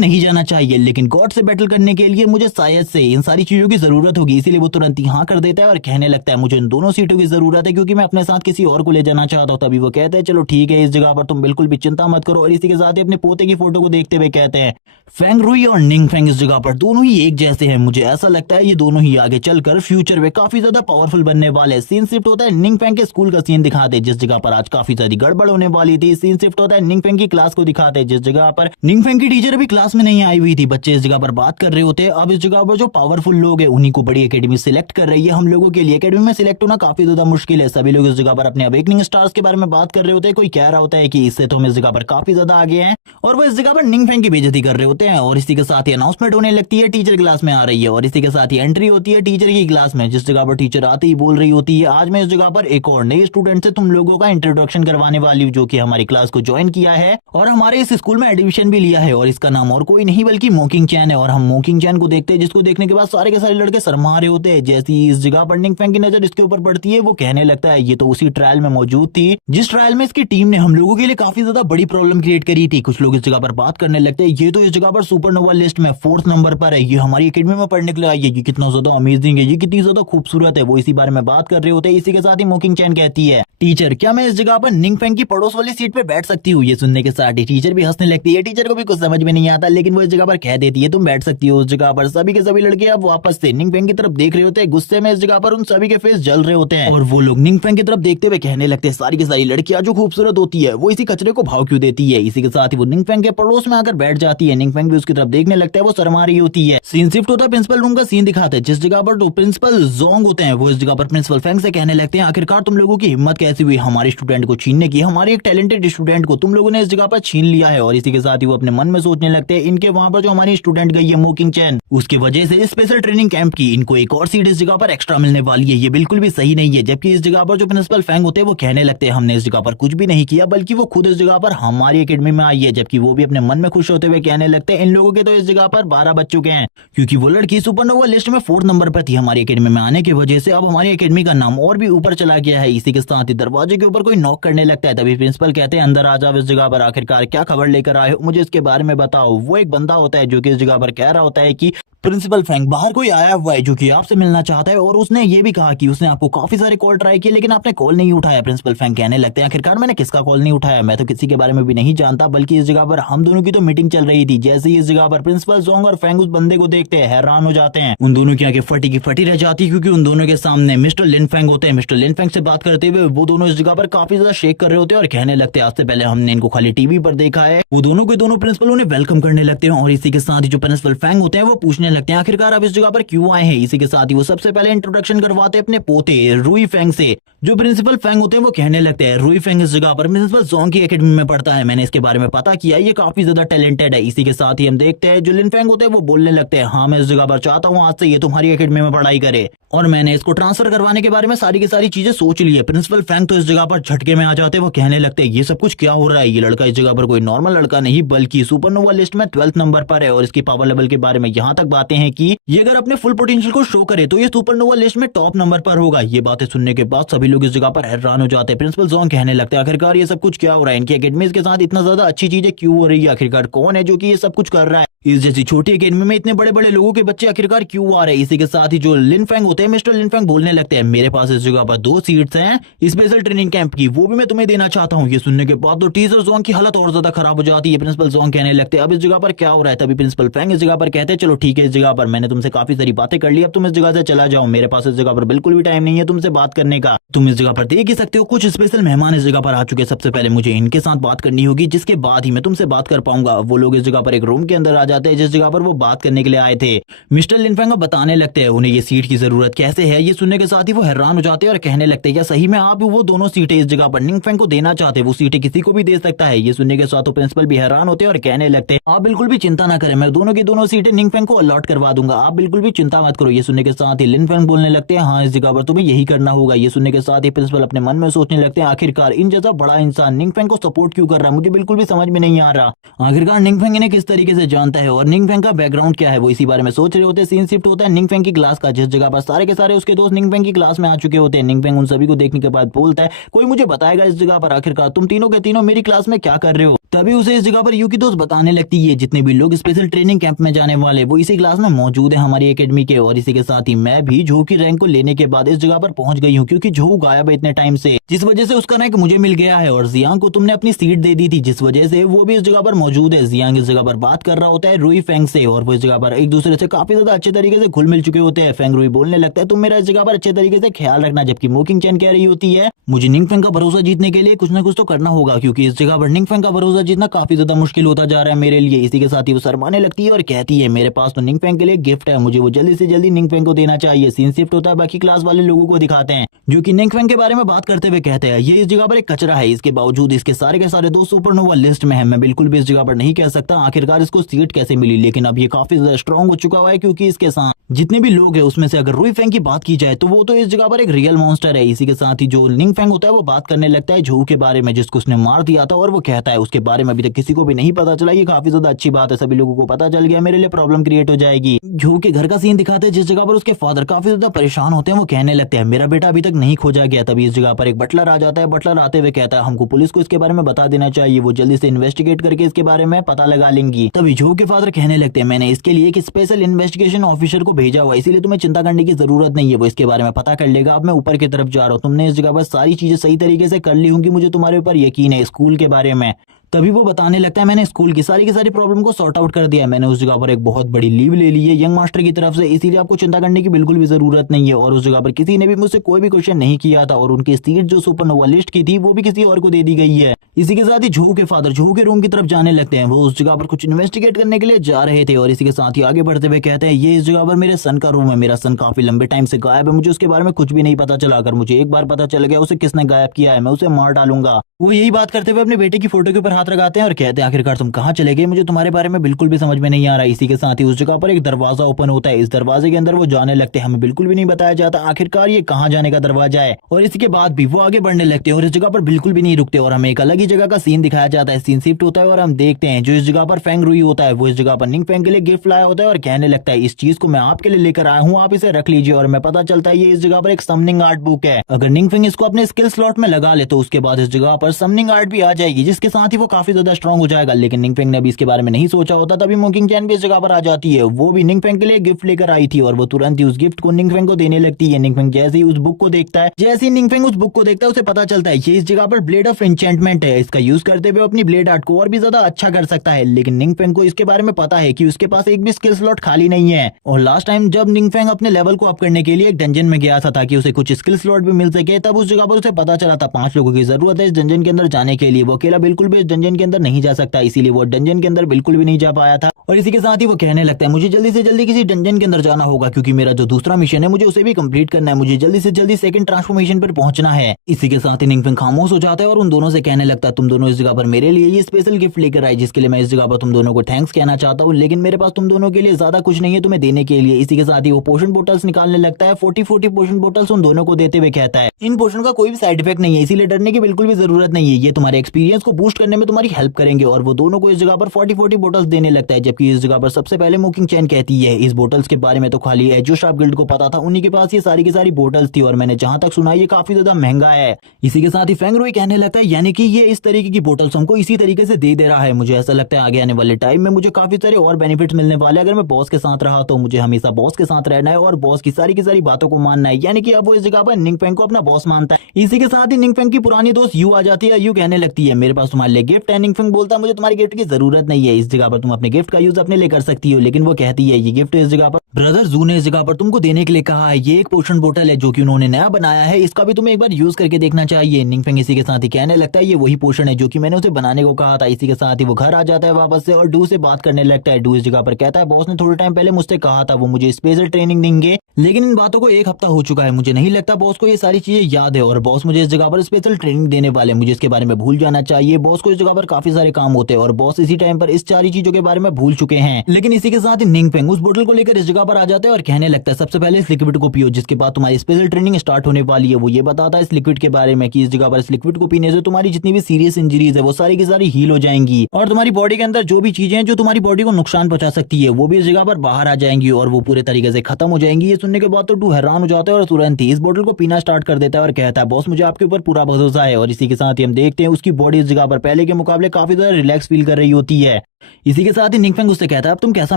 नहीं जाना चाहिए, लेकिन गॉड से बैटल करने के लिए मुझे शायद से इन सारी चीजों की जरूरत होगी। इसीलिए वो तुरंत ही हाँ कर देता है और कहने लगता है मुझे इन दोनों सीटों की जरूरत है क्योंकि मैं अपने साथ किसी और को ले जाना चाहता हूँ। तभी वो कहते हैं चलो ठीक है इस जगह पर तुम बिल्कुल भी चिंता मत करो, और इसी के साथ ही अपने पोते की फोटो को देखते हुए कहते हैं फेंग रुई और निंगफेंग इस जगह पर दोनों ही एक जैसे हैं, मुझे ऐसा लगता है ये दोनों ही आगे चलकर फ्यूचर में काफी ज्यादा पावरफुल बनने वाले। सीन शिफ्ट होता है निंगफेंग के स्कूल का सीन दिखाते जिस जगह पर आज काफी सारी गड़बड़ होने वाली थी। सीन शिफ्ट होता है निंगफेंग की क्लास को दिखाते जिस जगह पर निंगफेंग की टीचर अभी क्लास में नहीं आई हुई थी, बच्चे इस जगह पर बात कर रहे होते हैं। अब इस जगह पर जो पावरफुल लोग हैं उन्हीं को बड़ी एकेडमी सिलेक्ट कर रही है। हम लोगों के लिए एकेडमी में सिलेक्ट होना काफी ज्यादा मुश्किल है। सभी लोग इस जगह पर अपने अवेकनिंग स्टार्स के बारे में बात कर रहे होते हैं। कोई कह रहा होता है कि इससे तो हम इस जगह पर काफी ज्यादा आगे हैं, और वो इस जगह पर निंगफेंग की बेइज्जती कर रहे होते हैं। और इसी के साथ ही अनाउंसमेंट होने लगती है टीचर क्लास में आ रही है, और इसी के साथ ही एंट्री होती है टीचर की क्लास में जिस जगह पर टीचर आते ही बोल रही होती है आज मैं इस जगह पर एक और नए स्टूडेंट से तुम लोगों का इंट्रोडक्शन करवाने वाली हूँ जो कि हमारी क्लास को ज्वाइन किया है और हमारे इस स्कूल में एडमिशन भी लिया है, और इसका नाम और कोई नहीं बल्कि मोकिंग चैन है। और हम मोकिंग चैन को देखते हैं जिसको देखने के बाद सारे के सारे लड़के शर्मा रहे होते हैं। जैसे ही इस जगह पर निंगफेंग की नजर इसके ऊपर पड़ती है वो कहने लगता है ये तो उसी ट्रायल में मौजूद थी जिस ट्रायल में इसकी टीम ने हम लोगों के लिए काफी ज्यादा बड़ी प्रॉब्लम क्रिएट करी थी। कुछ लोग इस जगह पर बात करने लगते हैं ये तो इस जगह पर सुपरनोवा लिस्ट में 4th नंबर पर है, ये हमारी एकेडमी में पढ़ने के लिए आई है, ये कितना ज्यादा अमेजिंग है, ये कितनी ज्यादा खूबसूरत है। वो इसी बारे में बात कर रहे होते हैं। इसी के साथ ही मोकिंग चैन कहती है टीचर क्या मैं इस जगह पर निंगफेंग की पड़ोस वाली सीट पे बैठ सकती हूँ। ये सुनने के साथ ही टीचर भी हंसने लगती है। टीचर को भी कुछ समझ में नहीं आता लेकिन वो इस जगह पर कह देती है तुम बैठ सकती हो उस जगह पर। सभी के सभी लड़के अब वापस से निंगफेंग की तरफ देख रहे होते हैं गुस्से में। इस जगह पर उन सभी के फेस जल रहे होते हैं और वो लोग निंगफेंग की तरफ देखते हुए कहने लगते हैं सारी की सारी लड़कियां जो खूबसूरत होती है वो इसी कचरे को भाव क्यों देती है। इसी के साथ ही वो निंगफेंग के पड़ोस में आकर बैठ जाती है। निंगफेंग भी उसकी तरफ देखने लगता है, वो शर्मा रही होती है। सीन शिफ्ट होता है प्रिंसिपल रूम का सीन दिखाते हैं जिस जगह पर तो प्रिंसिपल जोंग होते हैं वो इस जगह पर प्रिंसिपल फेंग से कहने लगते हैं आखिरकार तुम लोगों की हिम्मत कैसी हुई हमारे स्टूडेंट को छीनने की, हमारे एक टैलेंटेड स्टूडेंट को तुम लोगों ने इस जगह पर छीन लिया है। और इसी के साथ ही वो अपने मन में सोचने लगते हैं इनके वहां पर जो हमारी स्टूडेंट गई है मोकिंग चैन उसकी वजह से स्पेशल ट्रेनिंग कैंप की इनको एक और सीट इस जगह पर एक्स्ट्रा मिलने वाली है, ये बिल्कुल भी सही नहीं है। जबकि इस जगह पर जो प्रिंसिपल फेंग होते हैं वो कहने लगते हैं हमने इस जगह पर कुछ भी नहीं किया बल्कि वो खुद इस जगह पर हमारी एकेडमी में आई है। जबकि वो भी अपने मन में खुश होते हुए कहने लगते हैं इन लोगों के तो इस जगह पर 12 बज चुके हैं क्योंकि वो लड़की सुपरनोवा लिस्ट में 4th नंबर पर थी। हमारी एकेडमी में आने की वजह से अब हमारी एकेडमी का नाम और भी ऊपर चला गया है। इसी के साथ ही दरवाजे के ऊपर कोई नॉक करने लगता है। तभी प्रिंसिपल कहते हैं अंदर आ जाओ इस जगह पर, आखिरकार क्या खबर लेकर आए हो मुझे इसके बारे में बताओ। वो एक बंदा होता है जो कि इस जगह पर कह रहा होता है कि प्रिंसिपल फ्रैंक बाहर कोई आया हुआ है जो कि आपसे मिलना चाहता है, और उसने ये भी कहा कि उसने आपको काफी सारे कॉल ट्राई किए लेकिन आपने कॉल नहीं उठाया। प्रिंसिपल फ्रैंक कहने लगते हैं आखिरकार मैंने किसका कॉल नहीं उठाया, मैं तो किसी के बारे में भी नहीं जानता, बल्कि इस जगह पर हम दोनों की तो मीटिंग चल रही थी। जैसे ही इस जगह पर प्रिंसिपल जोंग और फैंग उस बंदे को देखते हैं हैरान हो जाते हैं। उन दोनों की आंखें फटी की फटी रह जाती क्योंकि उन दोनों के सामने मिस्टर लिन फैंग होते हैं। मिस्टर लिन फैंग से बात करते हुए वो दोनों इस जगह पर काफी ज्यादा शेक कर रहे होते हैं और कहने लगते हैं आज से पहले हमने इनको खाली टीवी पर देखा है। वो दोनों के दोनों प्रिंसिपल उन्हें वेलकम करने लगते हैं और इसी के साथ ही जो प्रिंसिपल फैंग होते हैं वो पूछने लगते हैं आखिरकार आप इस जगह पर क्यों आए हैं। इसी के साथ ही वो सबसे पहले इंट्रोडक्शन करवाते हैं अपने पोते रुई फैंग से। जो प्रिंसिपल फैंग होते हैं वो कहने लगते हैं रुई फैंग इस जगह पर प्रिंसिपल जोंग की एकेडमी में पढ़ता है, मैंने इसके बारे में पता किया, ये काफी ज्यादा टैलेंटेड है। इसी के साथ ही हम देखते हैं जो लिन फैंग होते हैं वो बोलने लगते हैं हाँ मैं इस जगह पर चाहता हूँ आज से ये तुम्हारी एकेडमी में पढ़ाई करे और मैंने इसको ट्रांसफर करवाने के बारे में सारी की सारी चीजें सोच ली है। प्रिंसिपल फैंग तो इस जगह पर झटके में आ जाते हैं, वो कहने लगते हैं ये सब कुछ क्या हो रहा है, ये लड़का इस जगह पर कोई नॉर्मल लड़का नहीं बल्कि सुपरनोवा लिस्ट में 12th नंबर पर है और इसकी पावर लेवल के बारे में यहाँ तक बातें हैं कि ये अगर अपने फुल पोटेंशियल को शो करे तो ये सुपरनोवा लिस्ट में टॉप नंबर पर होगा। ये बातें सुनने के बाद सभी लोग इस जगह पर हैरान हो जाते हैं। प्रिंसिपल जोंग कहने लगते हैं आखिरकार ये सब कुछ क्या हो रहा है, इनकी एकेडमी के साथ इतना ज्यादा अच्छी चीजें क्यों हो रही है, आखिरकार कौन है जो कि ये सब कुछ कर रहा है। इस जैसी छोटी एकेडमी में इतने बड़े बड़े लोगों के बच्चे आखिरकार क्यों आ रहे हैं। इसी के साथ ही जो लिन फेंग होते हैं, मिस्टर लिन फेंग बोलने लगते हैं, मेरे पास इस जगह पर 2 सीट्स हैं स्पेशल ट्रेनिंग कैंप की, वो भी मैं तुम्हें देना चाहता हूँ। ये सुनने के बाद तो टीचर जोंग की हालत और ज्यादा खराब हो जाती है। प्रिंसिपल जोंग कहने लगते हैं, अब इस जगह पर क्या हो रहा है। तभी प्रिंसिपल फेंग इस जगह पर कहते हैं, चलो ठीक है, इस जगह पर मैंने तुमसे काफी सारी बातें कर ली, अब तुम इस जगह से चला जाओ, मेरे पास इस जगह पर बिल्कुल भी टाइम नहीं है तुमसे बात करने का। तुम इस जगह पर देख ही सकते हो कुछ स्पेशल मेहमान इस जगह पर आ चुके हैं, सबसे पहले मुझे इनके साथ बात करनी होगी, जिसके बाद ही मैं तुमसे बात कर पाऊंगा। वो लोग इस जगह पर एक रूम के अंदर आ जाते हैं जिस जगह पर वो बात करने के लिए आए थे। मिस्टर लिन फेंग बताने लगते हैं उन्हें ये सीट की जरूरत कैसे है। ये सुनने के साथ ही वो हैरान हो जाते हैं और कहने लगते हैं, क्या सही में आप वो दोनों सीटें इस जगह पर निंग फेंग को देना चाहते हैं? वो सीटें किसी को भी दे सकता है। ये सुनने के साथ प्रिंसिपल भी हैरान होते हैं और कहने लगते हैं, आप बिल्कुल भी चिंता ना करें, मैं दोनों की दोनों सीटें निंग फेंग को अलॉट करवा दूंगा, आप बिल्कुल भी चिंता मत करो। ये सुनने के साथ ही लिन फेंग बोलने लगते हैं, हाँ इस जगह पर तुम्हें यही करना होगा। ये सुनने के साथ ही प्रिंसिपल अपने मन में सोचने लगते हैं, आखिरकार इन जैसा बड़ा इंसान निंग फेंग को सपोर्ट क्यों कर रहा है, मुझे बिल्कुल भी समझ में नहीं आ रहा। आखिरकार निंग फेंग इन्हें किस तरीके से जानता है और निंग फेंग का बैकग्राउंड क्या है, वो इसी बारे में सोच रहे होते हैं। सीन शिफ्ट होता है निंग फेंग की क्लास का, जिस जगह पर सारे के सारे उसके दोस्त निंग फेंग की क्लास में आ चुके होते हैं। निंग फेंग उन सभी को देखने के बाद बोलता है, कोई मुझे बताएगा इस जगह पर आखिरकार तुम तीनों के तीनों मेरी क्लास में क्या कर रहे हो। तभी उसे इस जगह पर यू की दोस्त बताने लगती है, जितने भी लोग स्पेशल ट्रेनिंग कैंप में जाने वाले वो इसी क्लास में मौजूद है हमारी एकेडमी के। और इसी के साथ ही मैं भी झू की रैंक को लेने के बाद इस जगह पर पहुंच गई हूँ, क्योंकि झू गायब है इतने टाइम से, जिस वजह से उसका रैंक मुझे मिल गया है। और जियांग को तुमने अपनी सीट दे दी थी, जिस वजह से वो भी इस जगह पर मौजूद है। जियांग इस जगह पर बात कर रहा होता है रुई फेंग से, और वो इस जगह पर एक दूसरे से काफी ज्यादा अच्छे तरीके से घुल मिल चुके होते हैं। फेंग रुई बोलने लगता है, तुम मेरा इस जगह पर अच्छे तरीके से ख्याल रखना, जबकि मोकिंग चैन कह रही होती है, मुझे निंग फेंग का भरोसा जीतने के लिए कुछ ना कुछ तो करना होगा, क्योंकि इस जगह पर निंग फेंग का भरोसा जीतना काफी ज्यादा मुश्किल होता जा रहा है मेरे लिए। इसी के साथ ही वो शर्माने लगती है और कहती है, मेरे पास तो निंग फेंग के लिए गिफ्ट है, मुझे वो जल्दी से जल्दी निंग फेंग को देना चाहिए। सीन शिफ्ट होता है, बाकी क्लास वाले लोगों को दिखाते हैं जो कि निंग फेंग के बारे में बात करते हुए कहते हैं, ये इस जगह पर एक कचरा है, इसके बावजूद इसके सारे के सारे दोस्त सुपरनोवा लिस्ट में है। मैं बिल्कुल भी इस जगह पर नहीं कह सकता आखिरकार इसको सीट कैसे मिली, लेकिन अब ये काफी ज्यादा स्ट्रांग हो चुका हुआ है, क्योंकि इसके साथ जितने भी लोग हैं उसमें से अगर रुई फेंग की बात की जाए तो वो तो इस जगह पर एक रियल मॉन्स्टर है। इसी के साथ ही जो निंग फेंग होता है वो बात करने लगता है झू के बारे में, जिसको उसने मार दिया था, और वो कहता है उसके बारे में अभी तक किसी को भी नहीं पता चला। ये काफी ज्यादा अच्छी बात है, सभी लोगों को पता चल गया, मेरे लिए प्रॉब्लम क्रिएट हो जाएगी। झू के घर का सीन दिखाते हैं जिस जगह पर उसके फादर काफी ज्यादा परेशान होते हैं। वो कहने लगते हैं, मेरा बेटा अभी तक नहीं खोजा गया। तभी इस जगह पर एक बटलर आ जाता है। बटलर आते हुए कहता है, हमको पुलिस को इसके बारे में बता देना चाहिए, वो जल्दी से इन्वेस्टिगेट करके इसके बारे में पता लगा लेंगी। तभी झू के फादर कहने लगते हैं, मैंने इसके लिए एक स्पेशल इन्वेस्टिगेशन ऑफिसर को भेजा हुआ, इसीलिए तुम्हें चिंता करने की जरूरत नहीं है, वो इसके बारे में पता कर लेगा। अब मैं ऊपर की तरफ जा रहा हूँ, तुमने इस जगह पर सारी चीजें सही तरीके से कर ली होंगी, मुझे तुम्हारे ऊपर यकीन है। स्कूल के बारे में तभी वो बताने लगता है, मैंने स्कूल की सारी प्रॉब्लम को सॉर्ट आउट कर दिया, मैंने उस जगह पर एक बहुत बड़ी लीव ले ली है यंग मास्टर की तरफ से, इसीलिए आपको चिंता करने की बिल्कुल भी जरूरत नहीं है। और उस जगह पर किसी ने भी मुझसे कोई भी क्वेश्चन नहीं किया था, और उनकी सीट जो सुपरनोवा लिस्ट की थी वो भी किसी और को दे दी गई है। इसी के साथ ही झू के फादर झू के रूम की तरफ जाने लगते हैं। वो उस जगह पर कुछ इन्वेस्टिगेट करने के लिए जा रहे थे, और इसी के साथ ही आगे बढ़ते हुए कहते हैं, ये इस जगह पर मेरे सन का रूम है, मेरा सन काफी लंबे टाइम से गायब है, मुझे उसके बारे में कुछ भी नहीं पता चला। अगर मुझे एक बार पता चल गया उसे किसने गायब किया है, मैं उसे मार डालूंगा। वो यही बात करते हुए अपने बेटे की फोटो के ऊपर हाथ लगाते हैं और कहते हैं, आखिरकार तुम कहाँ चले गए, मुझे तुम्हारे बारे में बिल्कुल भी समझ में नहीं आ रहा। इसी के साथ ही उस जगह पर एक दरवाजा ओपन होता है, इस दरवाजे के अंदर वो जाने लगते हैं, हमें बिल्कुल भी नहीं बताया जाता आखिरकार ये कहाँ जाने का दरवाजा है। और इसके बाद भी वो आगे बढ़ने लगते हैं और इस जगह पर बिल्कुल भी नहीं रुकते, और हमें एक अलग ही जगह का सीन दिखाया जाता है। सीन शिफ्ट होता है और हम देखते हैं जो इस जगह पर फेंग रुई होता है वो इस जगह पर निंग फेंग के लिए गिफ्ट लाया होता है, और कहने लगता है, इस चीज को मैं आपके लिए लेकर आया हूँ, आप इसे रख लीजिए। और हमें पता चलता है ये इस जगह पर एक समनिंग आर्ट बुक है, अगर निंग फेंग इसको अपने स्किल स्लॉट में लगा ले तो उसके बाद इस जगह पर समनिंग आर्ट भी आ जाएगी, जिसके साथ ही वो काफी ज्यादा स्ट्रॉन्ग हो जाएगा। लेकिन निंग फेंग ने अभी इसके बारे में नहीं सोचा होता। तभी मोकिंग चैन भी इस जगह पर आ जाती है, वो भी निंग फेंग के लिए गिफ्ट लेकर आई थी, और वो तुरंत ही उस गिफ्ट को निंग फेंग को देने लगती है। निंग फेंग जैसे ही उस बुक को देखता है, जैसे ही निंग फेंग उस बुक को देखता है उसे पता चलता है ये इस जगह पर ब्लेड ऑफ एन्चेंटमेंट है, इसका यूज करते हुए अपनी ब्लेड आर्ट को और भी ज्यादा अच्छा कर सकता है। लेकिन निंग फेंग को इसके बारे में पता है कि उसके पास एक भी स्किल स्लॉट खाली नहीं है, और लास्ट टाइम जब निंग फेंग अपने लेवल को अप करने के लिए एक डंजन में गया था ताकि उसे कुछ स्किल स्लॉट भी मिल सके, तब उस जगह पर उसे पता चला था 5 लोगों की जरूरत है इस डंजन के अंदर जाने के लिए, वो अकेला बिल्कुल भी इस डंजन के अंदर नहीं जा सकता, इसीलिए वो डंजन के अंदर बिल्कुल भी नहीं जा पाया था। और इसी के साथ ही वो कहने लगता है, मुझे जल्दी से जल्दी किसी डंजन के अंदर जाना होगा, क्योंकि मेरा जो दूसरा मिशन है मुझे उसे भी कंप्लीट करना है, मुझे जल्दी से जल्दी सेकंड ट्रांसफॉर्मेशन पर पहुंचना है। इसी के साथ ही निंग फेंग खामोश हो जाता है और उन दोनों से कहने लगता है, तुम दोनों इस जगह पर मेरे लिए ये स्पेशल गिफ्ट लेकर आए, जिसके लिए मैं इस जगह पर तुम दोनों को थैंक्स कहना चाहता हूँ, लेकिन मेरे पास तुम दोनों के लिए ज्यादा कुछ नहीं है तुम्हें देने के लिए। इसी के साथ ही वो पोशन बोटल्स निकालने लगता है, 40 पोशन बोटल्स उन दोनों को देते हुए कहता है, इन पोशन का कोई भी साइड इफेक्ट नहीं है, इसीलिए डरने की बिल्कुल भी जरूरत नहीं है, ये तुम्हारे एक्सपीरियंस को बूस्ट करने में में तुम्हारी हेल्प करेंगे। और वो दोनों को इस जगह पर 40-40 बोटल्स देने लगता है, जबकि इस जगह पर सबसे पहले मोकिंग चैन कहती है इस बोटल्स के बारे में तो खाली एजो शार्प गिल्ड को पता था, उन्हीं के पास ये सारी की सारी बोटल्स थी और मैंने जहां तक सुना ये काफी ज्यादा महंगा है। इसी के साथ ही फेंग रुई कहने लगता है यानी कि ये इस तरीके की बोटल्स हमको इसी तरीके से दे रहा है। मुझे ऐसा लगता है आगे आने वाले टाइम में मुझे काफी सारे और बेनिफिट्स मिलने वाले। अगर मैं बॉस के साथ रहा तो मुझे हमेशा बॉस के साथ रहना है और बॉस की सारी बातों को मानना है, यानी कि अब वो इस जगह पर निंग फेंग को अपना बॉस मानता है। इसी के साथ ही निंग फेंग की पुरानी दोस्त यू आ जाती है। यू कहने लगती है मेरे पास तुम्हारे लिए गिफ्ट है। निंग फेंग बोलता है मुझे तुम्हारी गिफ्ट की जरूरत नहीं है, इस जगह पर तुम अपने गिफ्ट का यूज अपने लिए कर सकती हो। लेकिन वो कहती है ये गिफ्ट इस जगह पर ब्रदर जू ने इस जगह पर तुमको देने के लिए कहा है। ये एक पोशन बोतल है जो कि उन्होंने नया बनाया है, इसका भी तुम्हें एक बार यूज करके देखना चाहिए। निंग फेंग इसी के साथ ही कहने लगता है ये वही पोशन है जो कि मैंने उसे बनाने को कहा था। इसी के साथ ही वो घर आ जाता है वापस से और डू से बात करने लगता है। डू इस जगह पर कहता है बॉस ने थोड़े टाइम पहले मुझसे कहा था वो मुझे स्पेशल ट्रेनिंग देंगे, लेकिन इन बातों को एक हफ्ता हो चुका है, मुझे नहीं लगता बॉस को ये सारी चीजें याद है और बॉस मुझे इस जगह पर स्पेशल ट्रेनिंग देने वाले, मुझे इसके बारे में भूल जाना चाहिए। बॉस को इस जगह पर काफी सारे काम होते हैं और बॉस इसी टाइम पर इस सारी चीजों के बारे में भूल चुके हैं। लेकिन इसी के साथ ही निंग फेंग उस बोतल को लेकर इस जगह पर आ जाता है और कहने लगता है सबसे पहले इस लिक्विड को पियो जिसके बाद तुम्हारी स्पेशल ट्रेनिंग स्टार्ट होने वाली है। वो ये बताता है इस लिक्विड के बारे में कि इस जगह पर इस लिक्विड को पीने से तुम्हारी जितनी भी सीरियस इंजरीज है वो सारी की सारी हील हो जाएंगी और तुम्हारी बॉडी के अंदर जो भी चीजें हैं जो तुम्हारी बॉडी को नुकसान पहुंचा सकती है वो भी इस जगह पर बाहर आ जाएंगी और वो पूरे तरीके से खत्म हो जाएंगी। ये सुनने के बाद तो डू हैरान हो जाता है और तुरंत ही इस बोतल को पीना स्टार्ट कर देता है और कहता है बॉस मुझे आपके ऊपर पूरा भरोसा है। और इसी के साथ ही हम देखते हैं उसकी बॉडी इस जगह पर पहले के मुकाबले काफी ज्यादा रिलैक्स फील कर रही होती है। इसी के साथ ही निंग फेंग उससे कहता है अब तुम कैसा